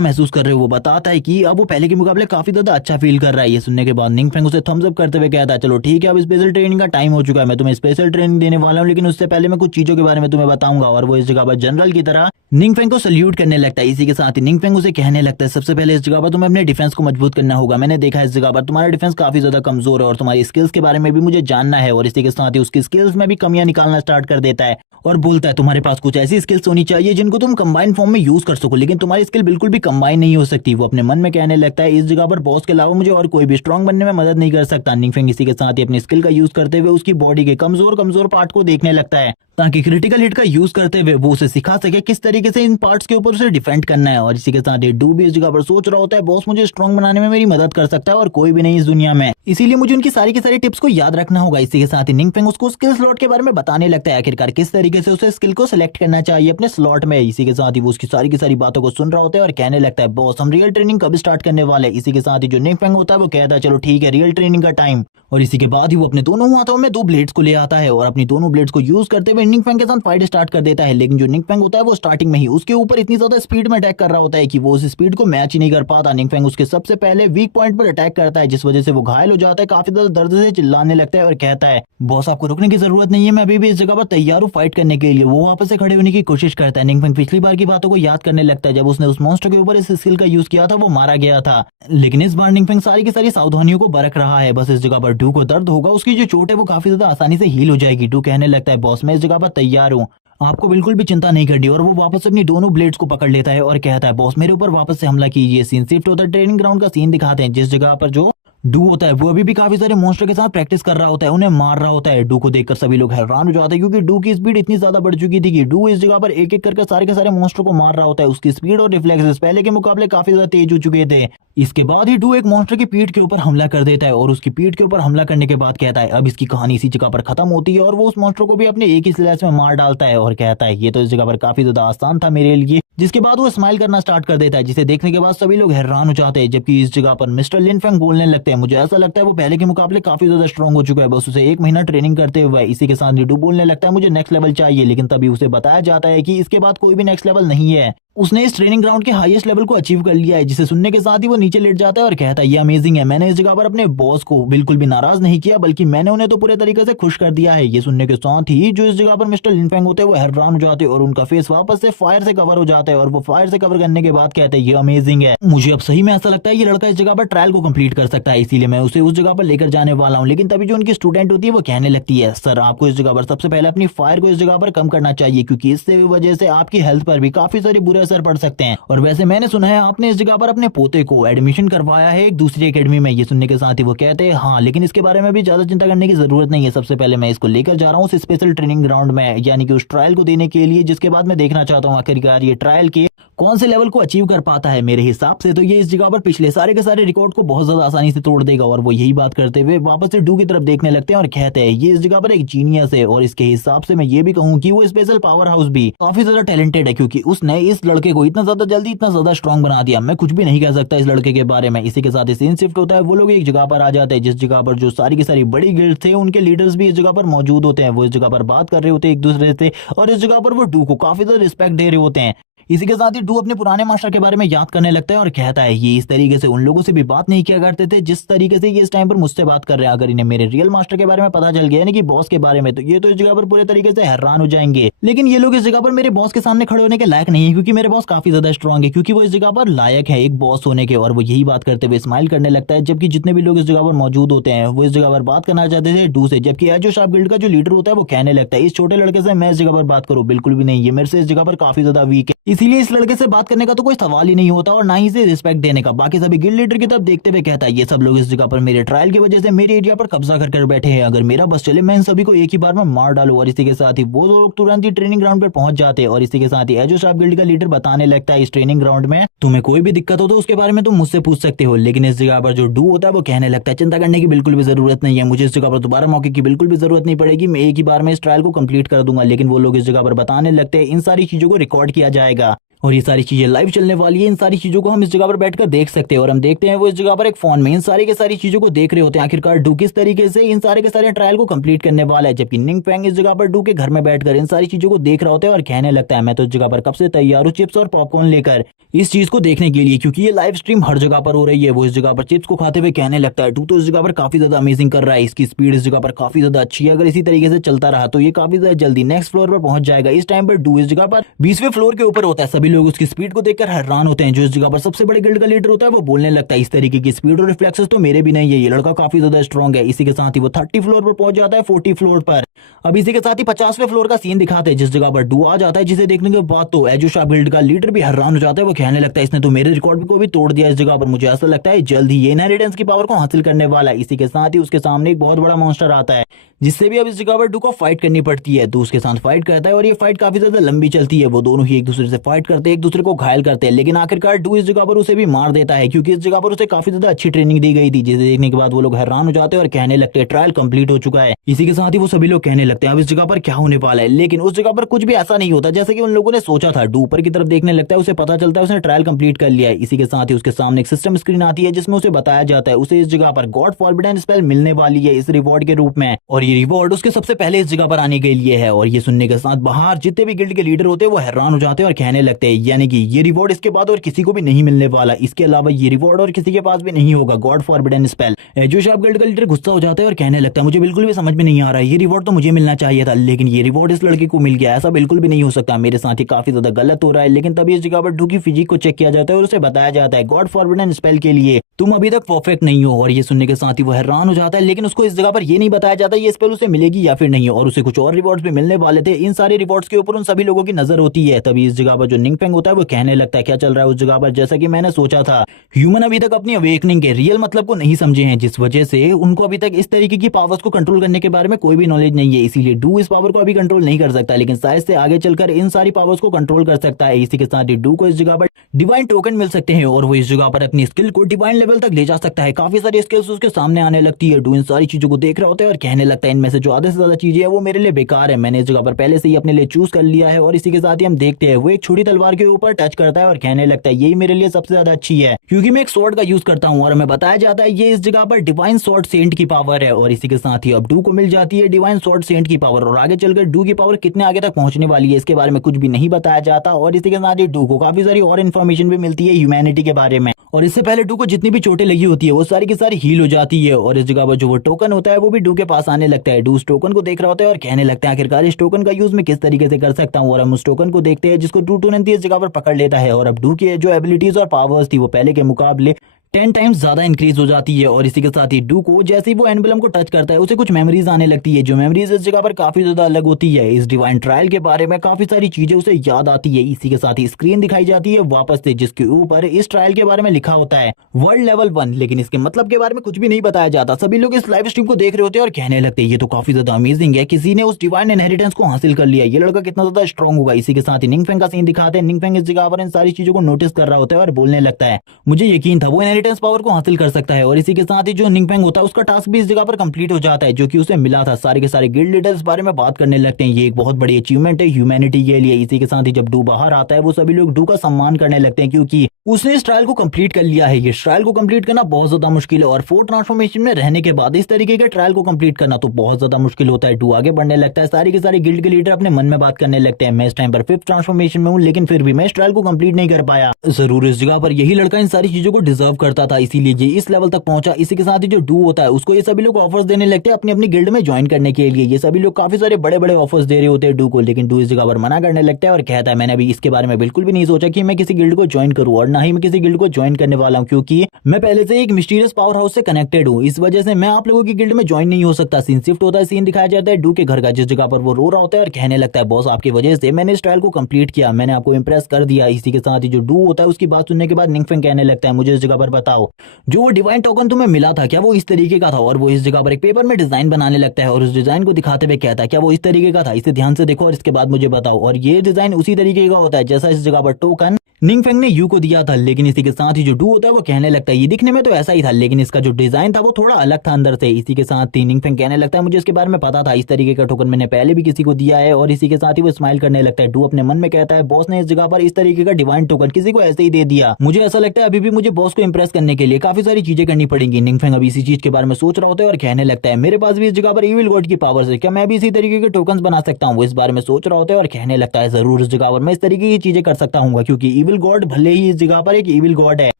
महसूस कर रहे हो। वो बताता है कि अब वो पहले के मुकाबले काफी ज्यादा अच्छा फील कर रहा है। ये सुनने के बाद निंग फेंग उसे थम्स अप करते हुए कहता है चलो ठीक है अब स्पेशल ट्रेनिंग का टाइम हो चुका है, मैं तुम्हें स्पेशल ट्रेनिंग देने वाला हूँ, लेकिन उससे पहले मैं कुछ चीजों के बारे में तुम्हें बताऊंगा। और वो इस जगह पर जनरल की तरह निंग फेंग को सल्यूट करने लगता है। इसी के साथ ही निंग फेंग उसे कहने लगता है सबसे पहले इस जगह पर तुम्हें अपने डिफेंस को मजबूत करना होगा। मैंने देखा इस जगह पर तुम्हारा डिफेंस काफी ज्यादा कमजोर है और तुम्हारी स्किल्स के बारे में भी मुझे जानना है। और इसी के साथ ही उसकी स्किल्स में भी कमियां निकालना स्टार्ट कर देता है और बोलता है तुम्हारे पास कुछ ऐसी स्किल्स होनी चाहिए जिनको तुम कंबाइन फॉर्म में यूज कर सको, लेकिन तुम्हारी स्किल बिल्कुल भी कंबाइन नहीं हो सकती। वो अपने मन में कहने लगता है इस जगह पर बॉस के अलावा मुझे और कोई भी स्ट्रांग बनने में मदद नहीं कर सकता। निंग फेंग इसी के साथ ही अपनी स्किल का यूज करते हुए उसकी बॉडी के कमजोर पार्ट को देखने लगता है ताकि क्रिटिकल हिट का यूज करते हुए वो उसे सिखा सके किस तरीके से इन पार्ट्स के ऊपर उसे डिफेंड करना है। और इसी के साथ ही डू भी इस जगह पर सोच रहा होता है बॉस मुझे स्ट्रांग बनाने में मेरी मदद कर सकता है और कोई भी नहीं इस दुनिया में, इसीलिए मुझे उनकी सारी की सारी टिप्स को याद रखना होगा। इसी के साथ ही निंग फेंग उसको स्किल स्लॉट के बारे में बताने लगता है आखिरकार किस तरीके से उसे स्किल को सिलेक्ट करना चाहिए अपने स्लॉट में। इसी के साथ ही वो उसकी सारी की सारी बातों को सुन रहा होता है और कहने लगता है बॉस हम रियल ट्रेनिंग कब स्टार्ट करने वाले। इसी के साथ ही जो निंग फेंग होता है वो कहता है चलो ठीक है रियल ट्रेनिंग का टाइम। और इसी के बाद ही वो अपने दोनों हाथों में 2 ब्लेड्स को ले आता है और अपनी दोनों ब्लेड्स को यूज करते हुए निंग फेंग के साथ फाइट स्टार्ट कर देता है। लेकिन जो निंग फेंग होता है वो स्टार्टिंग में ही उसके ऊपर इतनी ज्यादा स्पीड में अटैक कर रहा होता है कि वो उस स्पीड को मैच ही नहीं कर पाता। निंग फेंग उसके सबसे पहले वीक पॉइंट पर अटैक करता है जिस वजह से वो घायल हो जाता है, काफी ज्यादा दर्द से चिल्लाने लगता है और कहता है बॉस आपको रुकने की जरूरत नहीं है, मैं अभी भी इस जगह पर तैयार हूँ फाइट करने के लिए। वो वापस से खड़े होने की कोशिश करता है। निंग फेंग पिछली बार की बातों को याद करने लगता है जब उसने उस मॉन्स्टर के ऊपर इस स्किल का यूज किया था वो मारा गया था, लेकिन इस बार निंग फेंग सारी की सारी सावधानियों को बरत रहा है। बस इस जगह पर डू को दर्द होगा, उसकी जो चोट है वो काफी ज्यादा आसानी से हील हो जाएगी। डू कहने लगता है बॉस मैं इस जगह पर तैयार हूँ, आपको बिल्कुल भी चिंता नहीं करनी। और वो वापस अपनी दोनों ब्लेड्स को पकड़ लेता है और कहता है बॉस मेरे ऊपर वापस से हमला कीजिए। सीन शिफ्ट होता है, ट्रेनिंग ग्राउंड का सीन दिखाते हैं जिस जगह पर जो डू होता है वो अभी भी काफी सारे मॉन्स्टर के साथ प्रैक्टिस कर रहा होता है, उन्हें मार रहा होता है। डू को देखकर सभी लोग हैरान हो जाते हैं क्योंकि डू की स्पीड इतनी ज्यादा बढ़ चुकी थी कि डू इस जगह पर एक एक करके सारे के सारे मॉन्स्टर को मार रहा होता है। उसकी स्पीड और रिफ्लेक्सेस पहले के मुकाबले काफी ज्यादा तेज हो चुके थे। इसके बाद ही डू एक मॉन्स्टर की पीठ के ऊपर हमला कर देता है और उसकी पीठ के ऊपर हमला करने के बाद कहता है अब इसकी कहानी इसी जगह पर खत्म होती है। और वो उस मॉन्स्टर को भी अपने एक ही स्लैश में मार डालता है और कहता है ये तो इस जगह पर काफी ज्यादा आसान था मेरे लिए। जिसके बाद वो स्माइल करना स्टार्ट कर देता है जिसे देखने के बाद सभी लोग हैरान हो जाते हैं। जबकि इस जगह पर मिस्टर लिन फेंग बोलने लगते हैं मुझे ऐसा लगता है वो पहले के मुकाबले काफी ज्यादा स्ट्रांग हो चुका है, बस उसे 1 महीना ट्रेनिंग करते हुए। इसी के साथ डू बोलने लगता है मुझे नेक्स्ट लेवल चाहिए, लेकिन तभी उसे बताया जाता है कि इसके बाद कोई भी नेक्स्ट लेवल नहीं है, उसने इस ट्रेनिंग ग्राउंड के हाईएस्ट लेवल को अचीव कर लिया है। जिसे सुनने के साथ ही वो नीचे लेट जाता है और कहता है ये अमेजिंग है, मैंने इस जगह पर अपने बॉस को बिल्कुल भी नाराज नहीं किया बल्कि मैंने उन्हें तो पूरे तरीके से खुश कर दिया है। ये सुनने के साथ ही जो इस जगह पर मिस्टर लिन फेंग होते हैं वो हैरान हो जाते हैं और उनका फेस वापस से फायर से कवर हो जाता है और वो फायर से कवर करने के बाद कहते हैं ये अमेजिंग है, मुझे अब सही में ऐसा लगता है ये लड़का इस जगह पर ट्रायल को कंप्लीट कर सकता है, इसीलिए मैं उसे उस जगह पर लेकर जाने वाला हूँ। लेकिन तभी जो उनकी स्टूडेंट होती है वो कहने लगती है सर आपको इस जगह पर सबसे पहले अपनी फायर को इस जगह पर कम करना चाहिए क्योंकि इससे वजह से आपकी हेल्थ पर भी काफी सारे बुरे असर पड़ सकते हैं। और वैसे मैंने सुना है आपने इस जगह पर अपने पोते को एडमिशन करवाया है एक दूसरी एकेडमी में। ये सुनने के साथ ही वो कहते हैं हाँ लेकिन इसके बारे में भी ज्यादा चिंता करने की जरूरत नहीं है, सबसे पहले मैं इसको लेकर जा रहा हूँ उस स्पेशल ट्रेनिंग ग्राउंड में यानी कि उस ट्रायल को देने के लिए, जिसके बाद मैं देखना चाहता हूँ आखिरकार ये ट्रायल के कौन से लेवल को अचीव कर पाता है। मेरे हिसाब से तो ये इस जगह पर पिछले सारे के सारे रिकॉर्ड को बहुत ज्यादा आसानी से तोड़ देगा। और वो यही बात करते हुए वापस से डू की तरफ देखने लगते हैं और कहते हैं ये इस जगह पर एक जीनियस है। और इसके हिसाब से मैं ये भी कहूँ कि वो स्पेशल पावर हाउस भी काफी ज्यादा टैलेंटेड है, क्योंकि उसने इस लड़के को इतना ज्यादा जल्दी इतना ज्यादा स्ट्रॉन्ग बना दिया। मैं कुछ भी नहीं कह सकता इस लड़के के बारे में। इसी के साथ सीन शिफ्ट होता है, वो लोग एक जगह पर आ जाते हैं जिस जगह पर जो सारी की सारी बड़ी गिल्ड थे उनके लीडर्स भी इस जगह पर मौजूद होते हैं। वो इस जगह पर बात कर रहे होते हैं एक दूसरे से और इस जगह पर वो डू को काफी ज्यादा रिस्पेक्ट दे रहे होते हैं। इसी के साथ ही डू अपने पुराने मास्टर के बारे में याद करने लगता है और कहता है ये इस तरीके से उन लोगों से भी बात नहीं किया करते थे जिस तरीके से ये इस टाइम पर मुझसे बात कर रहे हैं। अगर इन्हें मेरे रियल मास्टर के बारे में पता चल गया, यानी कि बॉस के बारे में, तो ये तो इस जगह पर पूरे तरीके से हैरान हो जाएंगे। लेकिन ये लोग इस जगह पर मेरे बॉस के सामने खड़े होने के लायक नहीं है, क्योंकि मेरे बॉस काफी ज्यादा स्ट्रॉन्ग है, क्योंकि वो इस जगह पर लायक है एक बॉस होने के। और वो यही बात करते हुए स्माइल करने लगता है, जबकि जितने भी लोग इस जगह पर मौजूद होते हैं वो इस जगह पर बात करना चाहते थे डू से। जबकि एजो शार्प गिल्ड का जो लीडर होता है वो कहने लगता है इस छोटे लड़के से मैं इस जगह पर बात करूं, बिल्कुल भी नहीं, ये मेरे से इस जगह पर काफी ज्यादा वीक है, इसीलिए इस लड़के से बात करने का तो कोई सवाल ही नहीं होता और ना ही इसे रिस्पेक्ट देने का। बाकी सभी गिल्ड लीडर की तरफ देखते हुए कहता है ये सब लोग इस जगह पर मेरे ट्रायल की वजह से मेरे एरिया पर कब्जा कर बैठे हैं, अगर मेरा बस चले मैं इन सभी को एक ही बार में मार डालूं। और इसी के साथ ही वो लोग तुरंत ही ट्रेनिंग ग्राउंड पर पहुंच जाते हैं। और इसी के साथ ही एजो शार्प गिल्ड का लीडर बताने लगता है इस ट्रेनिंग ग्राउंड में तुम्हें कोई भी दिक्कत हो तो उसके बारे में तुम मुझसे पूछ सकते हो। लेकिन इस जगह पर जो डू होता है वो कहने लगता है चिंता करने की बिल्कुल भी जरूरत नहीं है, मुझे इस जगह पर दोबारा मौके की बिल्कुल भी जरूरत नहीं पड़ेगी, मैं एक ही बार में इस ट्रायल को कंप्लीट कर दूंगा। लेकिन वो लोग इस जगह पर बताने लगते हैं इन सारी चीजों को रिकॉर्ड किया जाएगा और ये सारी चीजें लाइव चलने वाली है, इन सारी चीजों को हम इस जगह पर बैठकर देख सकते हैं। और हम देखते हैं वो इस जगह पर एक फोन में इन सारी के सारी चीजों को देख रहे होते हैं। आखिरकार डू किस तरीके से इन सारे के सारे ट्रायल को कंप्लीट करने वाला है, जबकि निंग फेंग इस जगह पर डू के घर में बैठकर इन सारी चीजों को देख रहा होता है और कहने लगता है मैं तो इस जगह पर कब से तैयार हूँ चिप्स और पॉपकॉर्न लेकर इस चीज को देखने के लिए, क्योंकि ये लाइव स्ट्रीम हर जगह पर हो रही है। वो इस जगह पर चिप्स को खाते हुए कहने लगता है डू तो इस जगह पर काफी ज्यादा अमेजिंग कर रहा है, इसकी स्पीड इस जगह पर काफी ज्यादा अच्छी है, अगर इसी तरीके से चलता रहा तो ये काफी ज्यादा जल्दी नेक्स्ट फ्लोर पर पहुंच जाएगा। इस टाइम पर डू इस जगह पर 20वें फ्लोर के ऊपर होता है। सभी लोग उसकी स्पीड को देखकर हैरान होते हैं। जो इस जगह पर सबसे बड़े गिल्ड का लीडर होता है वो बोलने लगता है इस तरीके की स्पीड और रिफ्लेक्सेस तो मेरे भी नहीं है, ये लड़का काफी ज्यादा स्ट्रॉन्ग है। इसी के साथ ही वो 30 फ्लोर पर पहुंच जाता है 40 फ्लोर पर। अब इसी के साथ ही 50वें फ्लोर का सीन दिखाते हैं जिस जगह पर डू आ जाता है, जिसे देखने के बाद तो एजो शार्प गिल्ड का लीडर भी हैरान हो जाता है। वो कहने लगता है इसने तो मेरे रिकॉर्ड को भी तोड़ दिया इस जगह पर, मुझे ऐसा लगता है जल्द ही ये इनहेरिटेंस की पावर को हासिल करने वाला है। इसी के साथ ही उसके सामने एक बहुत बड़ा मॉन्स्टर आता है जिससे भी अब इस जगह पर डू को फाइट करनी पड़ती है। तो उसके साथ फाइट करता है और ये फाइट काफी ज्यादा लंबी चलती है। वो दोनों ही एक दूसरे से फाइट करते हैं, एक दूसरे को घायल करते हैं, लेकिन आखिरकार डू इस जगह पर उसे भी मार देता है, क्योंकि इस जगह पर उसे काफी ज्यादा अच्छी ट्रेनिंग दी गई थी। जिसे देखने के बाद वो लोग हैरान हो जाते हैं और कहने लगते हैं ट्रायल कंप्लीट हो चुका है। इसी के साथ ही वो सभी लोग कहने लगते हैं अब इस जगह पर क्या होने वाला है, लेकिन उस जगह पर कुछ भी ऐसा नहीं होता जैसे कि उन लोगों ने सोचा था। डू ऊपर की तरफ देखने लगता है, उसे पता चलता है उसने ट्रायल कंप्लीट कर लिया है। इसी के साथ ही उसके सामने एक सिस्टम स्क्रीन आती है जिसमें उसे बताया जाता है उसे इस जगह पर गॉड फॉरबिडन स्पेल मिलने वाली है इस रिवॉर्ड के रूप में, और ये रिवॉर्ड उसके सबसे पहले इस जगह पर आने के लिए है। और ये सुनने के साथ बाहर जितने भी गिल्ड के लीडर होते हैं वो हैरान हो जाते हैं और कहने लगते हैं यानी कि ये रिवॉर्ड इसके बाद और किसी को भी नहीं मिलने वाला, इसके अलावा ये रिवॉर्ड और किसी के पास भी नहीं होगा, God forbidden spell. Azo sharp guild का लीडर गुस्सा हो जाता है और कहने लगता है मुझे बिल्कुल भी समझ में नहीं आ रहा है, ये रिवॉर्ड तो मुझे मिलना चाहिए था, लेकिन ये रिवॉर्ड इस लड़के को मिल गया, ऐसा बिल्कुल भी नहीं हो सकता, मेरे साथ ही काफी ज्यादा गलत हो रहा है। लेकिन तभी इस जगह पर डू की फिजिक को चेक किया जाता है और उसे बताया जाता है गॉड फॉरबिडन स्पेल के लिए तुम अभी तक परफेक्ट नहीं हो। और ये सुनने के साथ ही वो हैरान हो जाता है, लेकिन उसको इस जगह पर ये नहीं बताया जाता ये स्पेल उसे मिलेगी या फिर नहीं, और उसे कुछ और रिवॉर्ड्स भी मिलने वाले थे। इन सारे रिवॉर्ड्स के ऊपर उन सभी लोगों की नजर होती है। तभी इस जगह पर जो निंग फेंग होता है वो कहने लगता है क्या चल रहा है उस जगह पर, जैसा कि मैंने सोचा था ह्यूमन अभी तक अपनी अवेकनिंग के रियल मतलब को नहीं समझे हैं, जिस वजह से उनको अभी तक इस तरीके की पावर्स को कंट्रोल करने के बारे में कोई भी नॉलेज नहीं है, इसीलिए डू इस पावर को अभी कंट्रोल नहीं कर सकता, लेकिन शायद से आगे चलकर इन सारी पावर्स को कंट्रोल कर सकता है। इसी के साथ ही डू को इस जगह पर डिवाइन टोकन मिल सकते हैं और वो इस जगह पर अपनी स्किल को डिवाइन लेवल तक ले जा सकता है। काफी सारी स्किल्स उसके सामने आने लगती है। डू इन सारी चीजों को देख रहा होता है और कहने लगता है इनमें से जो आधे से ज्यादा चीजें हैं वो मेरे लिए बेकार है, मैंने इस जगह पर पहले से ही अपने लिए चूज कर लिया है। और इसी के साथ ही हम देखते हैं वो एक छोटी तलवार के ऊपर टच करता है और कहने लगता है यही मेरे लिए सबसे ज्यादा अच्छी है, क्योंकि मैं एक स्वॉर्ड का यूज करता हूँ। और हमें बताया जाता है ये इस जगह पर डिवाइन स्वॉर्ड सेंट की पावर है। और इसी के साथ ही अब डू को मिल जाती है डिवाइन स्वॉर्ड सेंट की पावर, और आगे चलकर डू की पावर कितने आगे तक पहुंचने वाली है इसके बारे में कुछ भी नहीं बताया जाता। और इसी के साथ ही डू को काफी सारी और इन्फॉर्मेशन भी मिलती है ह्यूमैनिटी के बारे में, और इससे पहले डू को जितनी भी चोटें लगी होती है वो सारी की सारी हील हो जाती है। और इस जगह पर जो वो टोकन होता है वो भी डू के पास आने लगता है। डू उस टोकन को देख रहा होता है और कहने लगता है आखिरकार इस टोकन का यूज मैं किस तरीके से कर सकता हूँ। और हम उस टोकन को देखते हैं जिसको डू तुरंत इस जगह पर पकड़ लेता है, और अब डू की जो एबिलिटीज और पावर्स थी वो पहले के मुकाबले 10 टाइम्स ज्यादा इंक्रीज हो जाती है। और इसी के साथ ही डू को जैसे ही वो एम्बलम को टच करता है उसे कुछ मेमोरीज आने लगती है, जो मेमोरीज इस जगह पर काफी ज्यादा अलग होती है। इस डिवाइन ट्रायल के बारे में काफी सारी चीजें उसे याद आती है। इसी के साथ ही स्क्रीन दिखाई जाती है वापस से, जिसके ऊपर इस ट्रायल के बारे में लिखा होता है वर्ल्ड लेवल 1, लेकिन इसके मतलब के बारे में कुछ भी नहीं बताया जाता। सभी लोग इस लाइव स्ट्रीम को देख रहे होते हैं और कहने लगते हैं ये तो काफी ज्यादा अमेजिंग है, किसी ने उस डिवाइन इनहेरिटेंस को हासिल कर लिया, ये लड़का कितना ज्यादा स्ट्रॉन्ग होगा। इसी के साथ ही निंगफेंग का सीन दिखाते हैं। निंगफेंग इस जगह पर इन सारी चीजों को नोटिस कर रहा होता है और बोलने लगता है मुझे यकीन था वो इनहेरिटेंस पावर को हासिल कर सकता है। और इसी के साथ ही जो निंगफेंग होता है उसका टास्क भी इस जगह पर कंप्लीट हो जाता है जो कि उसे मिला था। सारे के सारे गिल्ड लीडर्स इस बारे में बात करने लगते हैं, ये एक बहुत बड़ी अचीवमेंट है ह्यूमैनिटी के लिए। इसी के साथ ही जब डू बाहर आता है वो सभी लोग डू का सम्मान करने लगते हैं क्योंकि उसने इस ट्रायल को कंप्लीट कर लिया है। ये ट्रायल को कंप्लीट करना बहुत ज्यादा मुश्किल है और 4 ट्रांसफॉर्मेशन में रहने के बाद इस तरीके के ट्रायल को कंप्लीट करना तो बहुत ज्यादा मुश्किल होता है। डू आगे बढ़ने लगता है, सारे के सारे गिल्ड के लीडर अपने मन में बात करने लगते हैं मैं इस टाइम पर 5th ट्रांसफॉर्मेशन में हूँ, लेकिन फिर भी मैं इस ट्रायल को कंप्लीट नहीं कर पाया। जरूर इस जगह पर यही लड़का इन सारी चीजों को डिजर्व करता था, इसीलिए ये इस लेवल तक पहुंचा। इसी के साथ ही जो डू होता है उसको ये सभी लोग ऑफर्स देने लगते हैं अपनी अपनी गिल्ड में ज्वाइन करने के लिए। ये सभी लोग काफी सारे बड़े बड़े ऑफर्स दे रहे होते हैं डू को, लेकिन डू इस जगह पर मना करने लगता है और कहता है मैंने अभी इसके बारे में बिल्कुल भी नहीं सोचा कि मैं किसी गिल्ड को ज्वाइन करूं और ना ही मैं किसी गिल्ड को ज्वाइन करने वाला हूं, क्योंकि मैं पहले से एक मिस्टीरियस पावर हाउस से कनेक्टेड हूं। इस वजह से मैं आप लोगों की गिल्ड में ज्वाइन नहीं हो सकता। सीन शिफ्ट होता है, सीन दिखाया जाता है डू के घर का, जिस जगह पर वो रो रहा होता है और कहने लगता है बॉस आपकी वजह से मैंने इस ट्रायल को कंप्लीट किया, मैंने आपको इंप्रेस कर दिया। इसी के साथ ही जो डू होता है उसकी बात सुनने के बाद निंगफेंग कहने लगता है मुझे इस जगह पर बताओ जो वो डिवाइन टोकन तुम्हें मिला था क्या वो इस तरीके का था। और वो इस जगह पर एक पेपर में डिजाइन बनाने लगता है और उस डिजाइन को दिखाते हुए कहता है क्या वो इस तरीके का था, इसे ध्यान से देखो और इसके बाद मुझे बताओ। और ये डिजाइन उसी तरीके का होता है जैसा इस जगह पर टोकन निंगफेंग ने यू को दिया था। लेकिन इसी के साथ ही जो डू होता है वो कहने लगता है ये दिखने में तो ऐसा ही था, लेकिन इसका जो डिजाइन था वो थोड़ा अलग था अंदर से। इसी के साथ ही निंगफेंग कहने लगता है मुझे इसके बारे में पता था, इस तरीके का टोकन मैंने पहले भी किसी को दिया है। और इसी के साथ ही वो स्माइल करने लगता है। डू अपने मन में कहता है बॉस ने इस जगह पर इस तरीके का डिवाइन टोकन किसी को ऐसे ही दे दिया, मुझे ऐसा लगता है अभी भी मुझे बॉस को इंप्रेस करने के लिए काफी सारी चीजें करनी पड़ेंगी। निंगफेंग अभी इसी चीज के बारे में सोच रहा होता है और कहने लगता है मेरे पास भी इस जगह पर इविल गॉड की पावर है, क्या मैं भी इसी तरीके के टोकन बना सकता हूँ। वो इस बारे में सोच रहा होता है और कहने लगता है जरूर इस जगह पर मैं इस तरीके की चीजें कर सकता हूँ, क्योंकि इविल गॉड भले ही इस जगह पर एक इविल गॉड है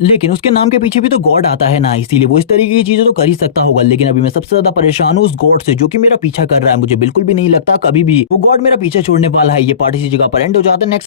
लेकिन उसके नाम के पीछे भी तो गॉड आता है ना, इसीलिए वो इस तरीके की चीजें तो कर ही सकता होगा। लेकिन अभी मैं सबसे ज्यादा परेशान हूँ उस गॉड से जो कि मेरा पीछा कर रहा है। मुझे बिल्कुल भी नहीं लगता कभी भी वो गॉड मेरा पीछा छोड़ने वाला है। ये पार्ट इसी जगह पर एंड हो जाता है। नेक्स्ट